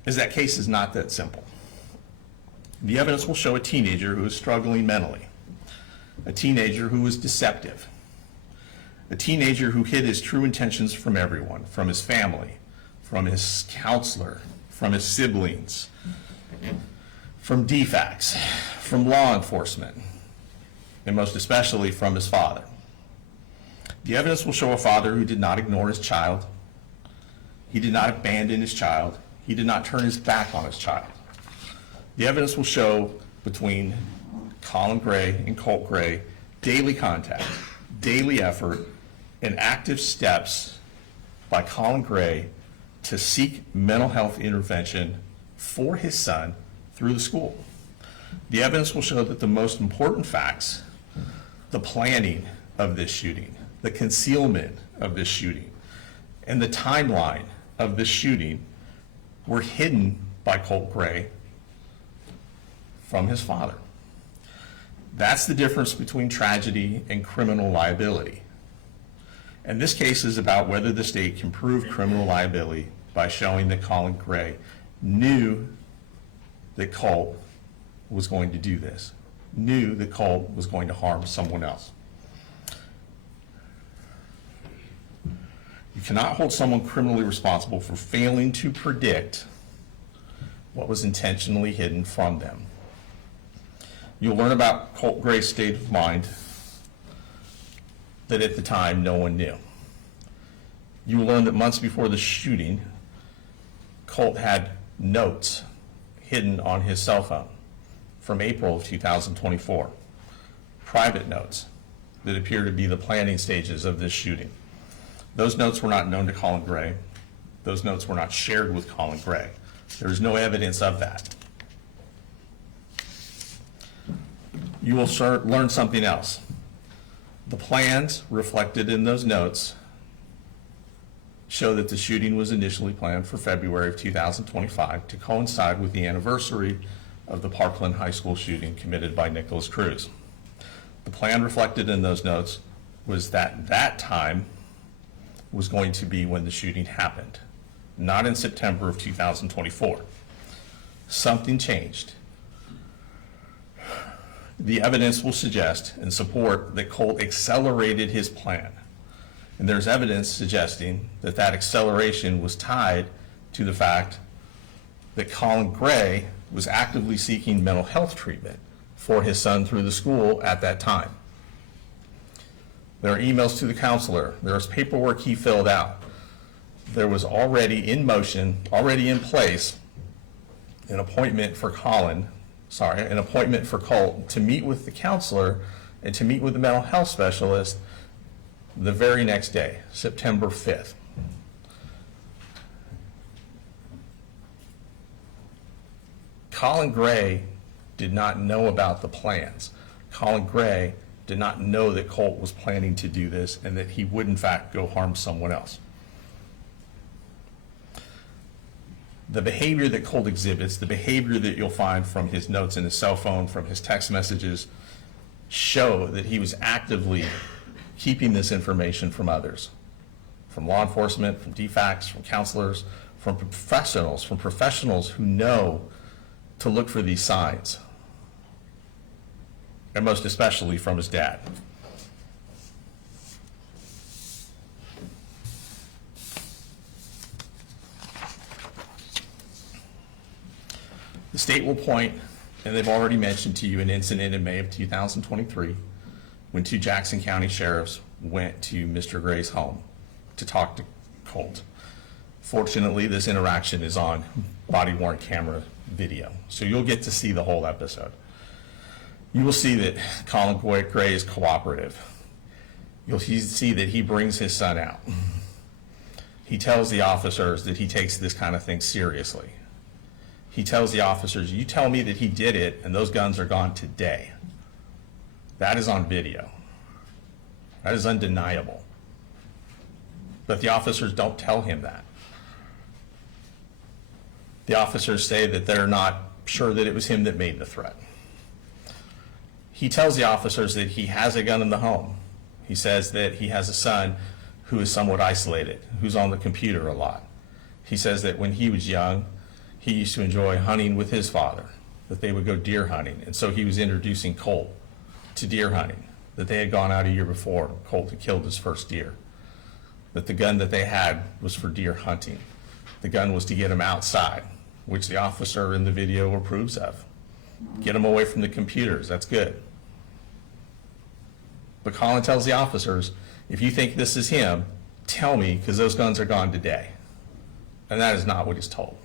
is that case is not that simple. The evidence will show a teenager who is struggling mentally, a teenager who is deceptive, a teenager who hid his true intentions from everyone, from his family, from his counselor, from his siblings, from DFACS, from law enforcement, and most especially from his father. The evidence will show a father who did not ignore his child. He did not abandon his child. He did not turn his back on his child. The evidence will show between Colin Gray and Colt Gray daily contact, daily effort, and active steps by Colin Gray to seek mental health intervention for his son through the school. The evidence will show that the most important facts, the planning of this shooting, the concealment of this shooting, and the timeline of this shooting were hidden by Colt Gray from his father. That's the difference between tragedy and criminal liability. And this case is about whether the state can prove criminal liability by showing that Colin Gray knew that Colt was going to do this, knew that Colt was going to harm someone else. You cannot hold someone criminally responsible for failing to predict what was intentionally hidden from them. You'll learn about Colt Gray's state of mind that at the time no one knew. You will learn that months before the shooting, Colt had notes hidden on his cell phone from April of 2024, private notes that appear to be the planning stages of this shooting. Those notes were not known to Colin Gray. Those notes were not shared with Colin Gray. There is no evidence of that. You will learn something else. The plans reflected in those notes show that the shooting was initially planned for February of 2025 to coincide with the anniversary of the Parkland High School shooting committed by Nicholas Cruz. The plan reflected in those notes was that that time was going to be when the shooting happened, not in September of 2024. Something changed. The evidence will suggest and support that Colt accelerated his plan. And there's evidence suggesting that that acceleration was tied to the fact that Colin Gray was actively seeking mental health treatment for his son through the school at that time. There are emails to the counselor. There's paperwork he filled out. There was already in motion, already in place, an appointment for Colt to meet with the counselor and to meet with the mental health specialist the very next day, September 5th. Colin Gray did not know about the plans. Colin Gray did not know that Colt was planning to do this and that he would in fact go harm someone else. The behavior that Colt exhibits, the behavior that you'll find from his notes in his cell phone, from his text messages, show that he was actively keeping this information from others, from law enforcement, from DFACs, from counselors, from professionals who know to look for these signs, and most especially from his dad. The state will point, and they've already mentioned to you, an incident in May of 2023 when two Jackson County sheriffs went to Mr. Gray's home to talk to Colt. Fortunately, this interaction is on body-worn camera video, so you'll get to see the whole episode. You will see that Colin Gray is cooperative. You'll see that he brings his son out. He tells the officers that he takes this kind of thing seriously. He tells the officers, you tell me that he did it and those guns are gone today. That is on video. That is undeniable. But the officers don't tell him that. The officers say that they're not sure that it was him that made the threat. He tells the officers that he has a gun in the home. He says that he has a son who is somewhat isolated, who's on the computer a lot. He says that when he was young, he used to enjoy hunting with his father, that they would go deer hunting. And so he was introducing Colt to deer hunting, that they had gone out a year before. Colt had killed his first deer, that the gun that they had was for deer hunting. The gun was to get him outside, which the officer in the video approves of. Get him away from the computers, that's good. But Colin tells the officers, if you think this is him, tell me, because those guns are gone today. And that is not what he's told.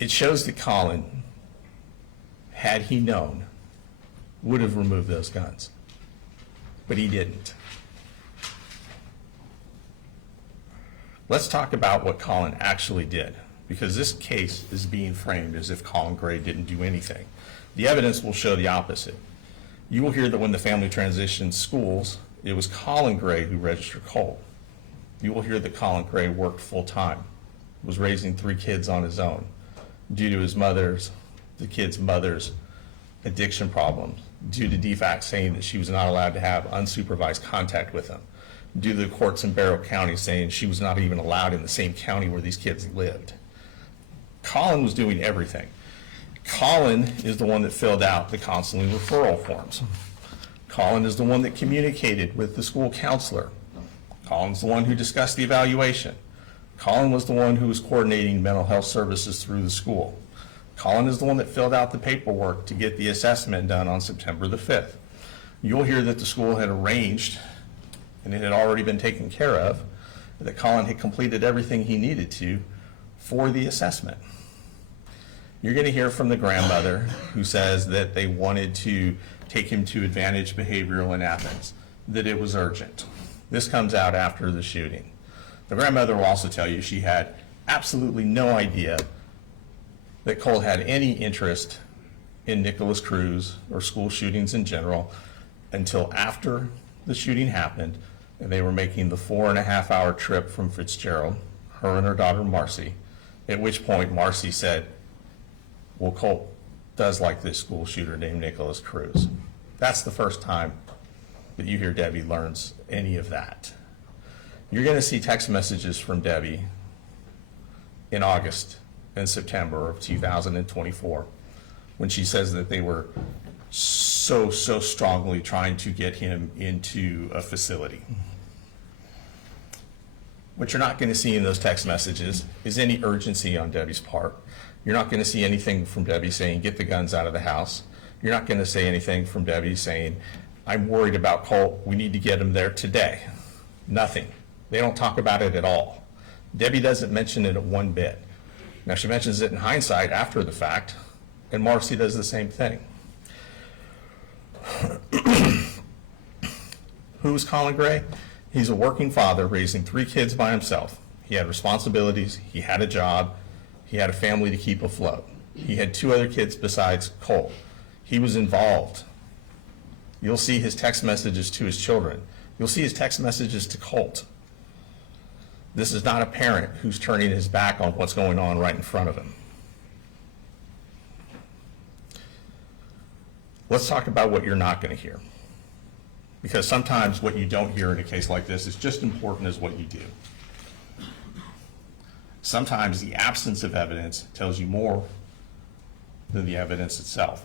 It shows that Colin, had he known, would have removed those guns, but he didn't. Let's talk about what Colin actually did, because this case is being framed as if Colin Gray didn't do anything. The evidence will show the opposite. You will hear that when the family transitioned schools, It was Colin Gray who registered Colt. You will hear that Colin Gray worked full-time, was raising 3 kids on his own due to the kid's mother's addiction problems, due to DFAC saying that she was not allowed to have unsupervised contact with him, due to the courts in Barrow County saying she was not even allowed in the same county where these kids lived. Colin was doing everything. Colin is the one that filled out the counseling referral forms. Colin is the one that communicated with the school counselor. Colin's the one who discussed the evaluation. Colin was the one who was coordinating mental health services through the school. Colin is the one that filled out the paperwork to get the assessment done on September the 5th. You'll hear that the school had arranged, and it had already been taken care of, that Colin had completed everything he needed to for the assessment. You're going to hear from the grandmother who says that they wanted to take him to Advantage Behavioral in Athens, that it was urgent. This comes out after the shooting. The grandmother will also tell you she had absolutely no idea that Colt had any interest in Nicholas Cruz or school shootings in general until after the shooting happened and they were making the 4.5-hour trip from Fitzgerald, her and her daughter Marcy, at which point Marcy said, well, Colt does like this school shooter named Nicholas Cruz. That's the first time that you hear Debbie learns any of that. You're going to see text messages from Debbie in August and September of 2024 when she says that they were so strongly trying to get him into a facility. What you're not going to see in those text messages is any urgency on Debbie's part. You're not going to see anything from Debbie saying, get the guns out of the house. You're not going to say anything from Debbie saying, I'm worried about Colt, we need to get him there today. Nothing. They don't talk about it at all. Debbie doesn't mention it one bit. Now, she mentions it in hindsight after the fact, and Marcy does the same thing. Who's Colin Gray? He's a working father raising 3 kids by himself. He had responsibilities, he had a job, he had a family to keep afloat. He had 2 other kids besides Colt. He was involved. You'll see his text messages to his children. You'll see his text messages to Colt. This is not a parent who's turning his back on what's going on right in front of him. Let's talk about what you're not going to hear. Because sometimes what you don't hear in a case like this is just important as what you do. Sometimes the absence of evidence tells you more than the evidence itself.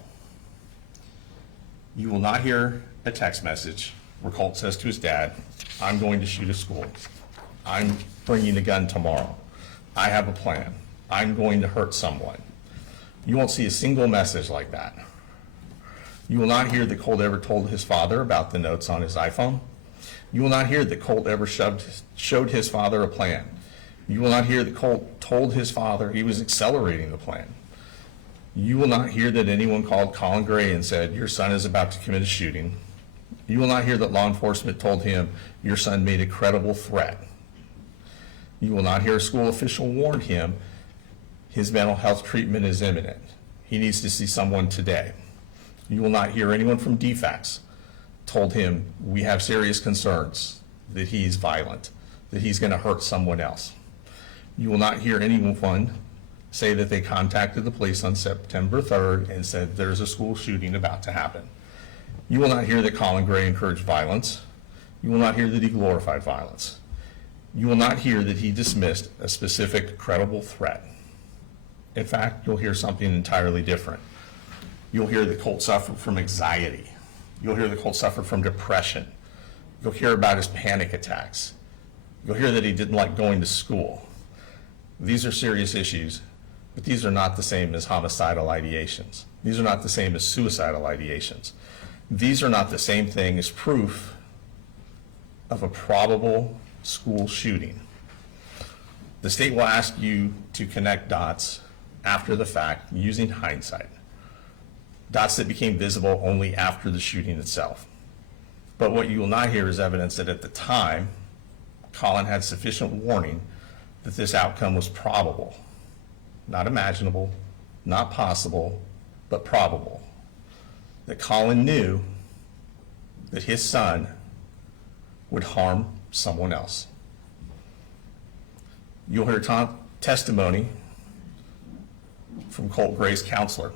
You will not hear a text message where Colt says to his dad, I'm going to shoot a school. I'm bringing a gun tomorrow. I have a plan. I'm going to hurt someone. You won't see a single message like that. You will not hear that Colt ever told his father about the notes on his iPhone. You will not hear that Colt ever showed his father a plan. You will not hear that Colt told his father he was accelerating the plan. You will not hear that anyone called Colin Gray and said, your son is about to commit a shooting. You will not hear that law enforcement told him, your son made a credible threat. You will not hear a school official warn him his mental health treatment is imminent. He needs to see someone today. You will not hear anyone from DFACS told him, we have serious concerns that he's violent, that he's going to hurt someone else. You will not hear anyone say that they contacted the police on September 3rd and said there's a school shooting about to happen. You will not hear that Colin Gray encouraged violence. You will not hear that he glorified violence. You will not hear that he dismissed a specific credible threat. In fact, you'll hear something entirely different. You'll hear that Colt suffered from anxiety. You'll hear that Colt suffered from depression. You'll hear about his panic attacks. You'll hear that he didn't like going to school. These are serious issues, but these are not the same as homicidal ideations. These are not the same as suicidal ideations. These are not the same thing as proof of a probable school shooting. The state will ask you to connect dots after the fact using hindsight. Dots that became visible only after the shooting itself. But what you will not hear is evidence that at the time, Colin had sufficient warning that this outcome was probable. Not imaginable, not possible, but probable. That Colin knew that his son would harm someone else. You'll hear testimony from Colt Gray's counselor.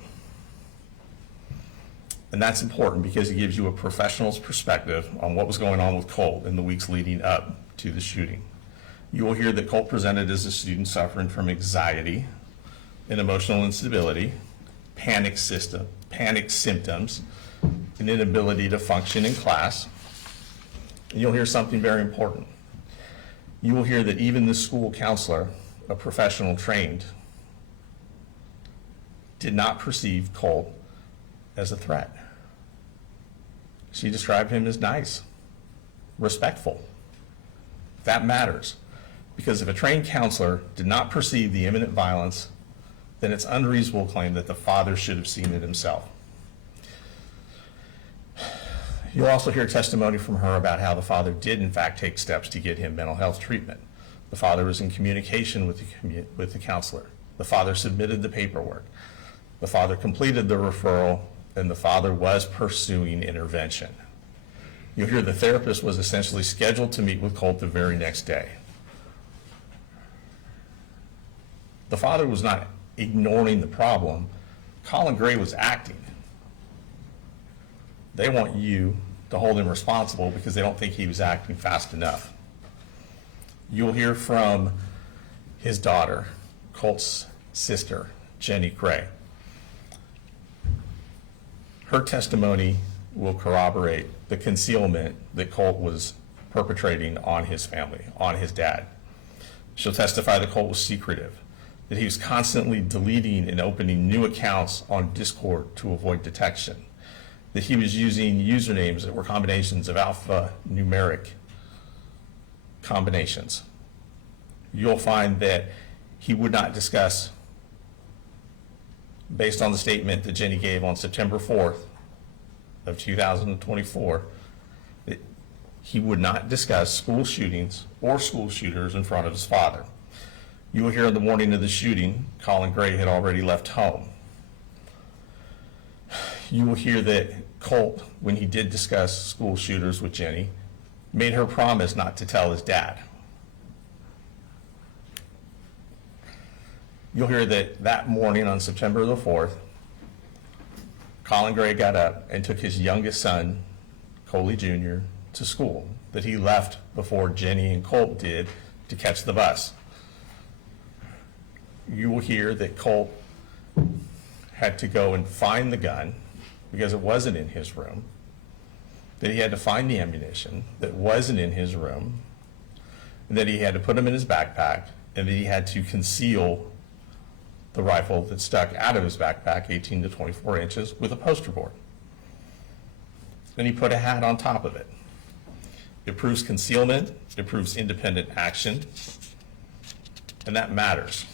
And that's important because it gives you a professional's perspective on what was going on with Colt in the weeks leading up to the shooting. You will hear that Colt presented as a student suffering from anxiety and emotional instability, panic symptoms, an inability to function in class. And you'll hear something very important. You will hear that even the school counselor, a professional trained, did not perceive Colt as a threat. She described him as nice, respectful. That matters, because if a trained counselor did not perceive the imminent violence, then it's unreasonable to claim that the father should have seen it himself. You'll also hear testimony from her about how the father did in fact take steps to get him mental health treatment. The father was in communication with the counselor. The father submitted the paperwork. The father completed the referral, and the father was pursuing intervention. You'll hear the therapist was essentially scheduled to meet with Colt the very next day. The father was not ignoring the problem. Colin Gray was acting. They want you to hold him responsible because they don't think he was acting fast enough. You'll hear from his daughter, Colt's sister, Jenny Gray. Her testimony will corroborate the concealment that Colt was perpetrating on his family, on his dad. She'll testify that Colt was secretive, that he was constantly deleting and opening new accounts on Discord to avoid detection, that he was using usernames that were combinations of alphanumeric combinations. You'll find that he would not discuss, based on the statement that Jenny gave on September 4th of 2024, that he would not discuss school shootings or school shooters in front of his father. You will hear in the morning of the shooting, Colin Gray had already left home. You will hear that Colt, when he did discuss school shooters with Jenny, made her promise not to tell his dad. You'll hear that that morning on September the 4th, Colin Gray got up and took his youngest son, Coli Jr., to school, that he left before Jenny and Colt did to catch the bus. You will hear that Colt had to go and find the gun because it wasn't in his room, that he had to find the ammunition that wasn't in his room, and that he had to put them in his backpack, and that he had to conceal the rifle that stuck out of his backpack 18 to 24 inches with a poster board. And he put a hat on top of it. It proves concealment, it proves independent action, and that matters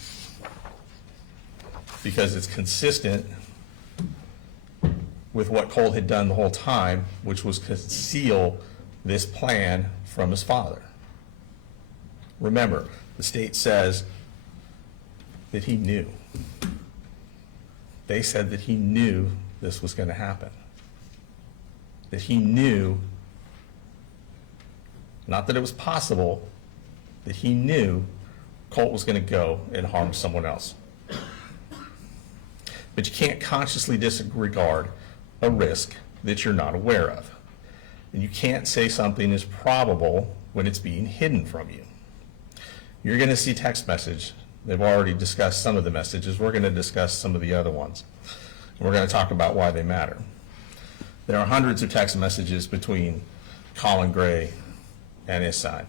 because it's consistent with what Colt had done the whole time, which was conceal this plan from his father. Remember, the state says that he knew. They said that he knew this was going to happen. That he knew, not that it was possible, that he knew Colt was going to go and harm someone else. But you can't consciously disregard a risk that you're not aware of. And you can't say something is probable when it's being hidden from you. You're going to see text message. They've already discussed some of the messages. We're going to discuss some of the other ones. And we're going to talk about why they matter. There are hundreds of text messages between Colin Gray and his son.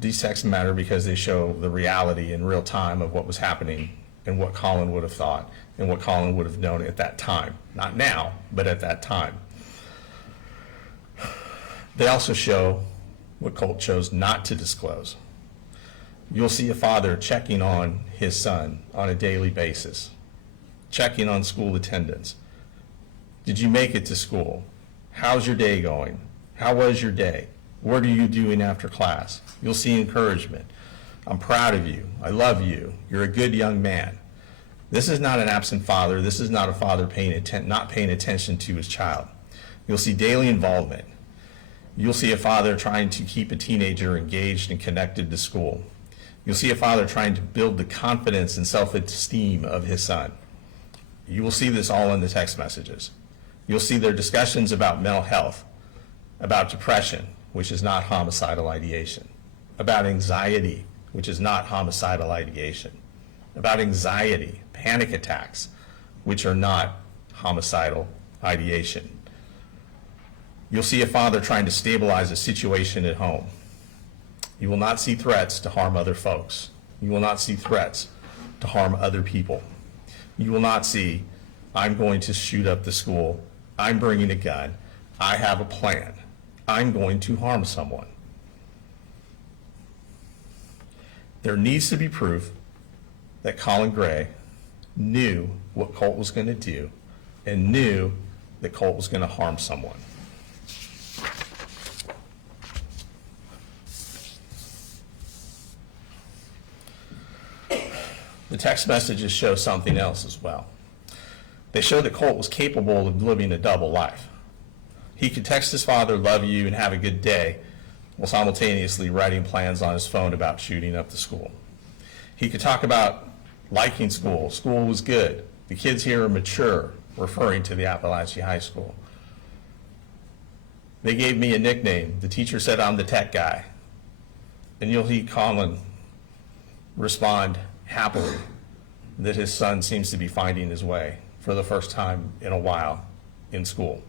These texts matter because they show the reality in real time of what was happening and what Colin would have thought and what Colin would have known at that time. Not now, but at that time. They also show what Colt chose not to disclose. You'll see a father checking on his son on a daily basis, checking on school attendance. Did you make it to school? How's your day going? How was your day? What are you doing after class? You'll see encouragement. I'm proud of you. I love you. You're a good young man. This is not an absent father. This is not a father not paying attention to his child. You'll see daily involvement. You'll see a father trying to keep a teenager engaged and connected to school. You'll see a father trying to build the confidence and self-esteem of his son. You will see this all in the text messages. You'll see their discussions about mental health, about depression, which is not homicidal ideation, about anxiety, which is not homicidal ideation, about anxiety, panic attacks, which are not homicidal ideation. You'll see a father trying to stabilize a situation at home. You will not see threats to harm other folks. You will not see threats to harm other people. You will not see, I'm going to shoot up the school, I'm bringing a gun, I have a plan, I'm going to harm someone. There needs to be proof that Colin Gray knew what Colt was going to do and knew that Colt was going to harm someone. The text messages show something else as well. They show that Colt was capable of living a double life. He could text his father, love you, and have a good day, while simultaneously writing plans on his phone about shooting up the school. He could talk about liking school. School was good. The kids here are mature, referring to the Apalachee High School. They gave me a nickname. The teacher said I'm the tech guy. And you'll see Colin respond happily that his son seems to be finding his way for the first time in a while in school.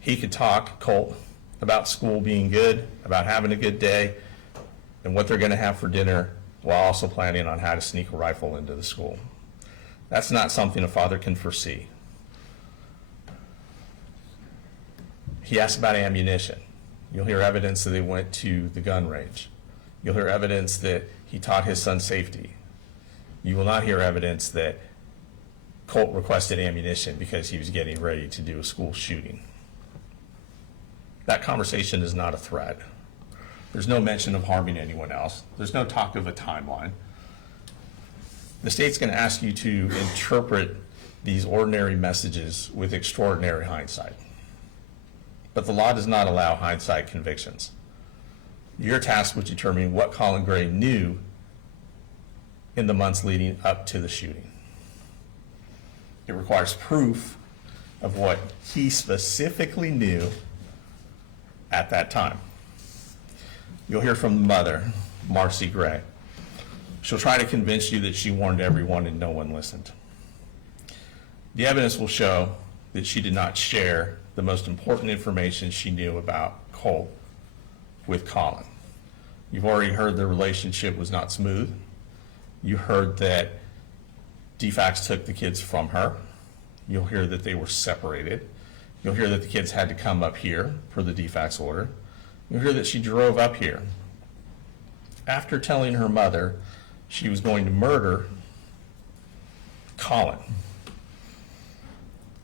He could talk, Colt, about school being good, about having a good day, and what they're going to have for dinner, while also planning on how to sneak a rifle into the school. That's not something a father can foresee. He asked about ammunition. You'll hear evidence that they went to the gun range. You'll hear evidence that he taught his son safety. You will not hear evidence that Colt requested ammunition because he was getting ready to do a school shooting. That conversation is not a threat. There's no mention of harming anyone else. There's no talk of a timeline. The state's going to ask you to interpret these ordinary messages with extraordinary hindsight. But the law does not allow hindsight convictions. You're tasked with determining what Colin Gray knew in the months leading up to the shooting. It requires proof of what he specifically knew at that time. You'll hear from the mother, Marcy Gray. She'll try to convince you that she warned everyone and no one listened. The evidence will show that she did not share the most important information she knew about Colt with Colin. You've already heard the relationship was not smooth. You heard that DFACS took the kids from her. You'll hear that they were separated. You'll hear that the kids had to come up here per the DFACS order. You'll hear that she drove up here after telling her mother she was going to murder Colin.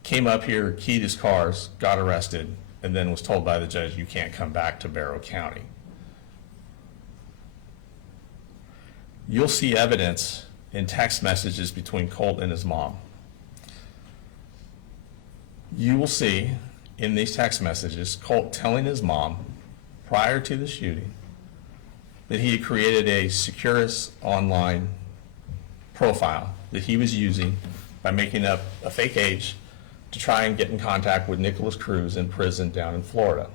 Came up here, keyed his cars, got arrested, and then was told by the judge, you can't come back to Barrow County. You'll see evidence in text messages between Colt and his mom. You will see in these text messages Colt telling his mom prior to the shooting that he had created a Securus online profile that he was using by making up a fake age to try and get in contact with Nicholas Cruz in prison down in Florida.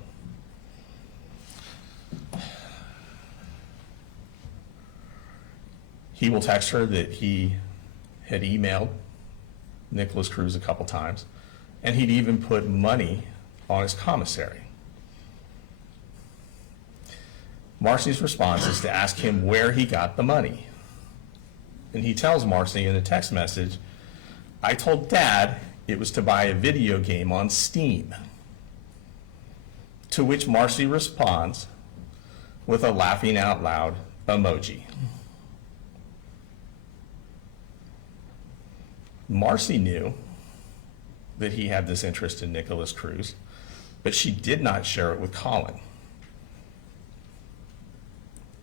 He will text her that he had emailed Nicholas Cruz a couple times, and he'd even put money on his commissary. Marcy's response is to ask him where he got the money. And he tells Marcy in a text message, I told Dad it was to buy a video game on Steam. To which Marcy responds with a laughing out loud emoji. Marcy knew that he had this interest in Nicholas Cruz, but she did not share it with Colin.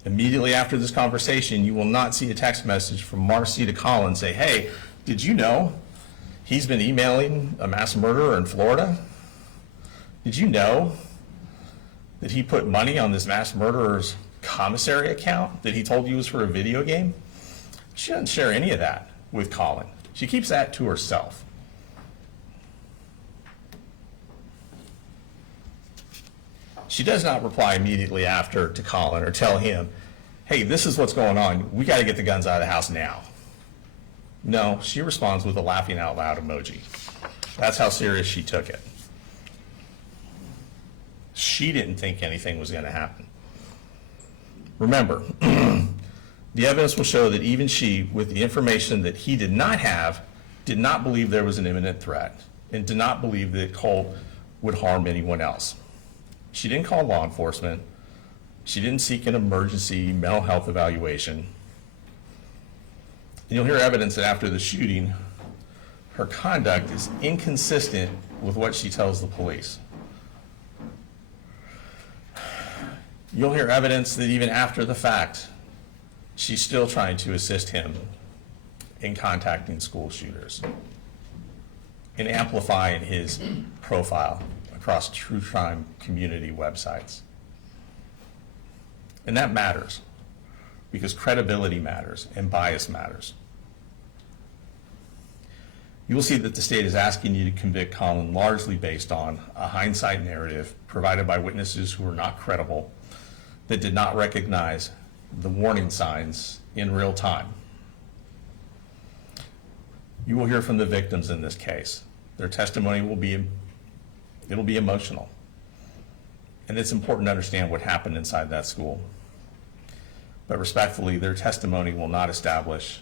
Immediately after this conversation, you will not see a text message from Marcy to Colin say, hey, did you know he's been emailing a mass murderer in Florida? Did you know that he put money on this mass murderer's commissary account that he told you was for a video game? She doesn't share any of that with Colin. She keeps that to herself. She does not reply immediately after to Colin or tell him, hey, this is what's going on. We got to get the guns out of the house now. No, she responds with a laughing out loud emoji. That's how serious she took it. She didn't think anything was going to happen. Remember, the evidence will show that even she, with the information that he did not have, did not believe there was an imminent threat and did not believe that Colt would harm anyone else. She didn't call law enforcement. She didn't seek an emergency mental health evaluation. And you'll hear evidence that after the shooting, her conduct is inconsistent with what she tells the police. You'll hear evidence that even after the fact, she's still trying to assist him in contacting school shooters and amplifying his profile across true crime community websites. And that matters because credibility matters and bias matters. You will see that the state is asking you to convict Colin largely based on a hindsight narrative provided by witnesses who are not credible, that did not recognize the warning signs in real time. You will hear from the victims in this case. Their testimony will be emotional. And it's important to understand what happened inside that school. But respectfully, their testimony will not establish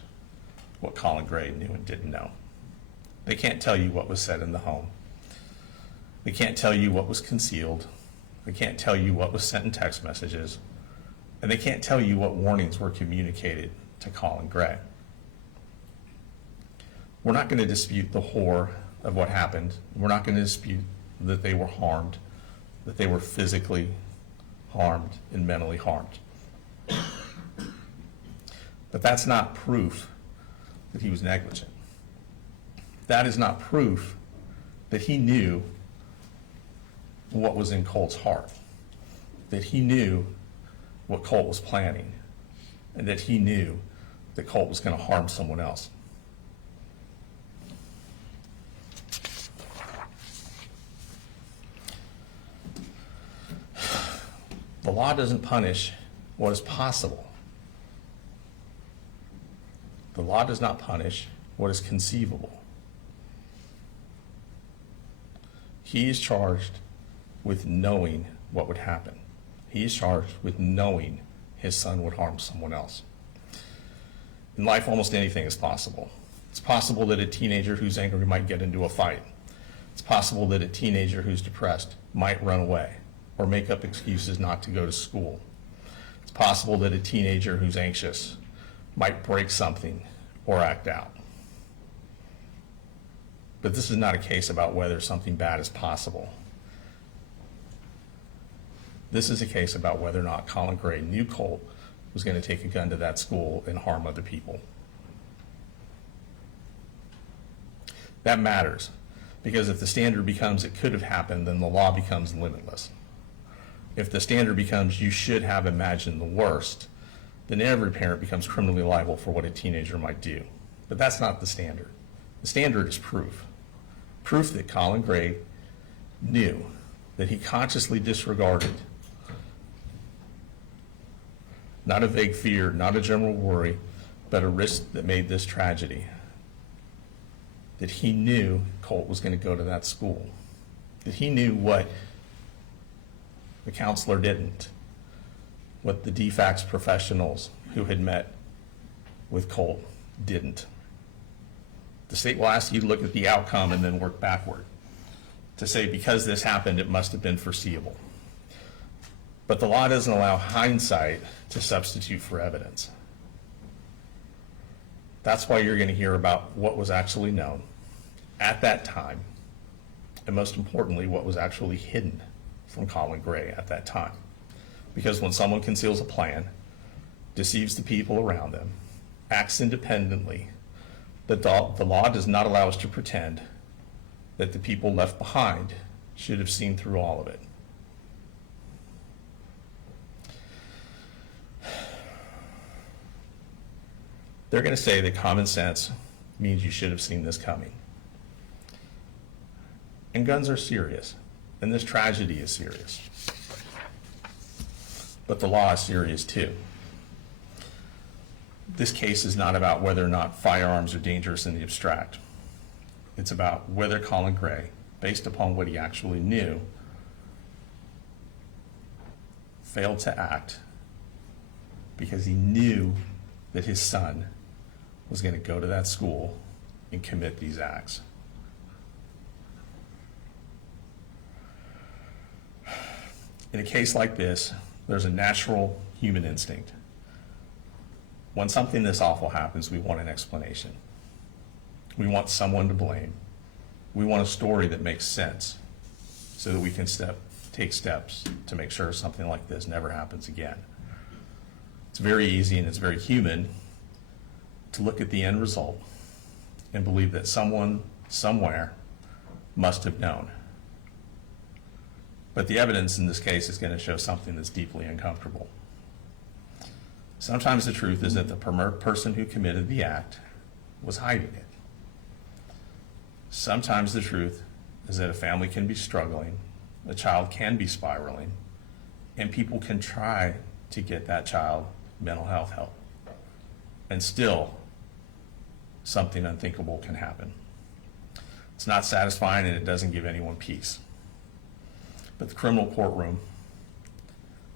what Colin Gray knew and didn't know. They can't tell you what was said in the home. They can't tell you what was concealed. They can't tell you what was sent in text messages. And they can't tell you what warnings were communicated to Colin Gray. We're not going to dispute the horror of what happened. We're not going to dispute that they were harmed, that they were physically harmed and mentally harmed. But that's not proof that he was negligent. That is not proof that he knew what was in Colt's heart, that he knew what Colt was planning, and that he knew that Colt was going to harm someone else. The law doesn't punish what is possible. The law does not punish what is conceivable. He is charged with knowing what would happen. He is charged with knowing his son would harm someone else. In life, almost anything is possible. It's possible that a teenager who's angry might get into a fight. It's possible that a teenager who's depressed might run away or make up excuses not to go to school. It's possible that a teenager who's anxious might break something or act out. But this is not a case about whether something bad is possible. This is a case about whether or not Colin Gray knew Colt was going to take a gun to that school and harm other people. That matters, because if the standard becomes it could have happened, then the law becomes limitless. If the standard becomes you should have imagined the worst, then every parent becomes criminally liable for what a teenager might do. But that's not the standard. The standard is proof. Proof that Colin Gray knew, that he consciously disregarded, not a vague fear, not a general worry, but a risk that made this tragedy. That he knew Colt was going to go to that school. That he knew what the counselor didn't, what the DFACS professionals who had met with Colt didn't. The state will ask you to look at the outcome and then work backward to say because this happened, it must have been foreseeable. But the law doesn't allow hindsight to substitute for evidence. That's why you're going to hear about what was actually known at that time, and most importantly, what was actually hidden from Colin Gray at that time. Because when someone conceals a plan, deceives the people around them, acts independently, the law does not allow us to pretend that the people left behind should have seen through all of it. They're going to say that common sense means you should have seen this coming. And guns are serious, and this tragedy is serious. But the law is serious too. This case is not about whether or not firearms are dangerous in the abstract. It's about whether Colin Gray, based upon what he actually knew, failed to act because he knew that his son was going to go to that school and commit these acts. In a case like this, there's a natural human instinct. When something this awful happens, we want an explanation. We want someone to blame. We want a story that makes sense so that we can take steps to make sure something like this never happens again. It's very easy and it's very human to look at the end result and believe that someone somewhere must have known. But the evidence in this case is going to show something that's deeply uncomfortable. Sometimes the truth is that the person who committed the act was hiding it. Sometimes the truth is that a family can be struggling, a child can be spiraling, and people can try to get that child mental health help. And still, something unthinkable can happen. It's not satisfying and it doesn't give anyone peace. But the criminal courtroom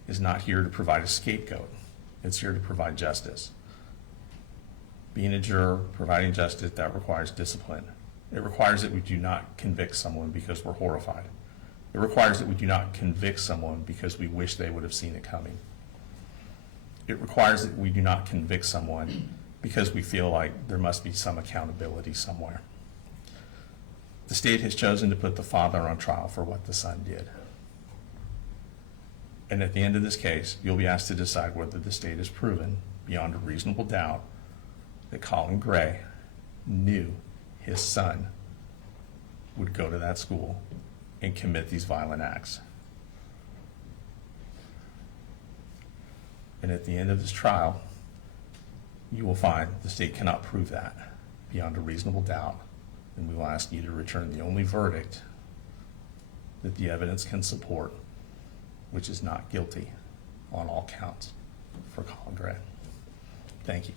is not here to provide a scapegoat. It's here to provide justice. Being a juror, providing justice, that requires discipline. It requires that we do not convict someone because we're horrified. It requires that we do not convict someone because we wish they would have seen it coming. It requires that we do not convict someone because we feel like there must be some accountability somewhere. The state has chosen to put the father on trial for what the son did. And at the end of this case, you'll be asked to decide whether the state has proven, beyond a reasonable doubt, that Colin Gray knew his son would go to that school and commit these violent acts. And at the end of this trial, you will find the state cannot prove that beyond a reasonable doubt, and we will ask you to return the only verdict that the evidence can support, which is not guilty on all counts for Colin Gray. Thank you.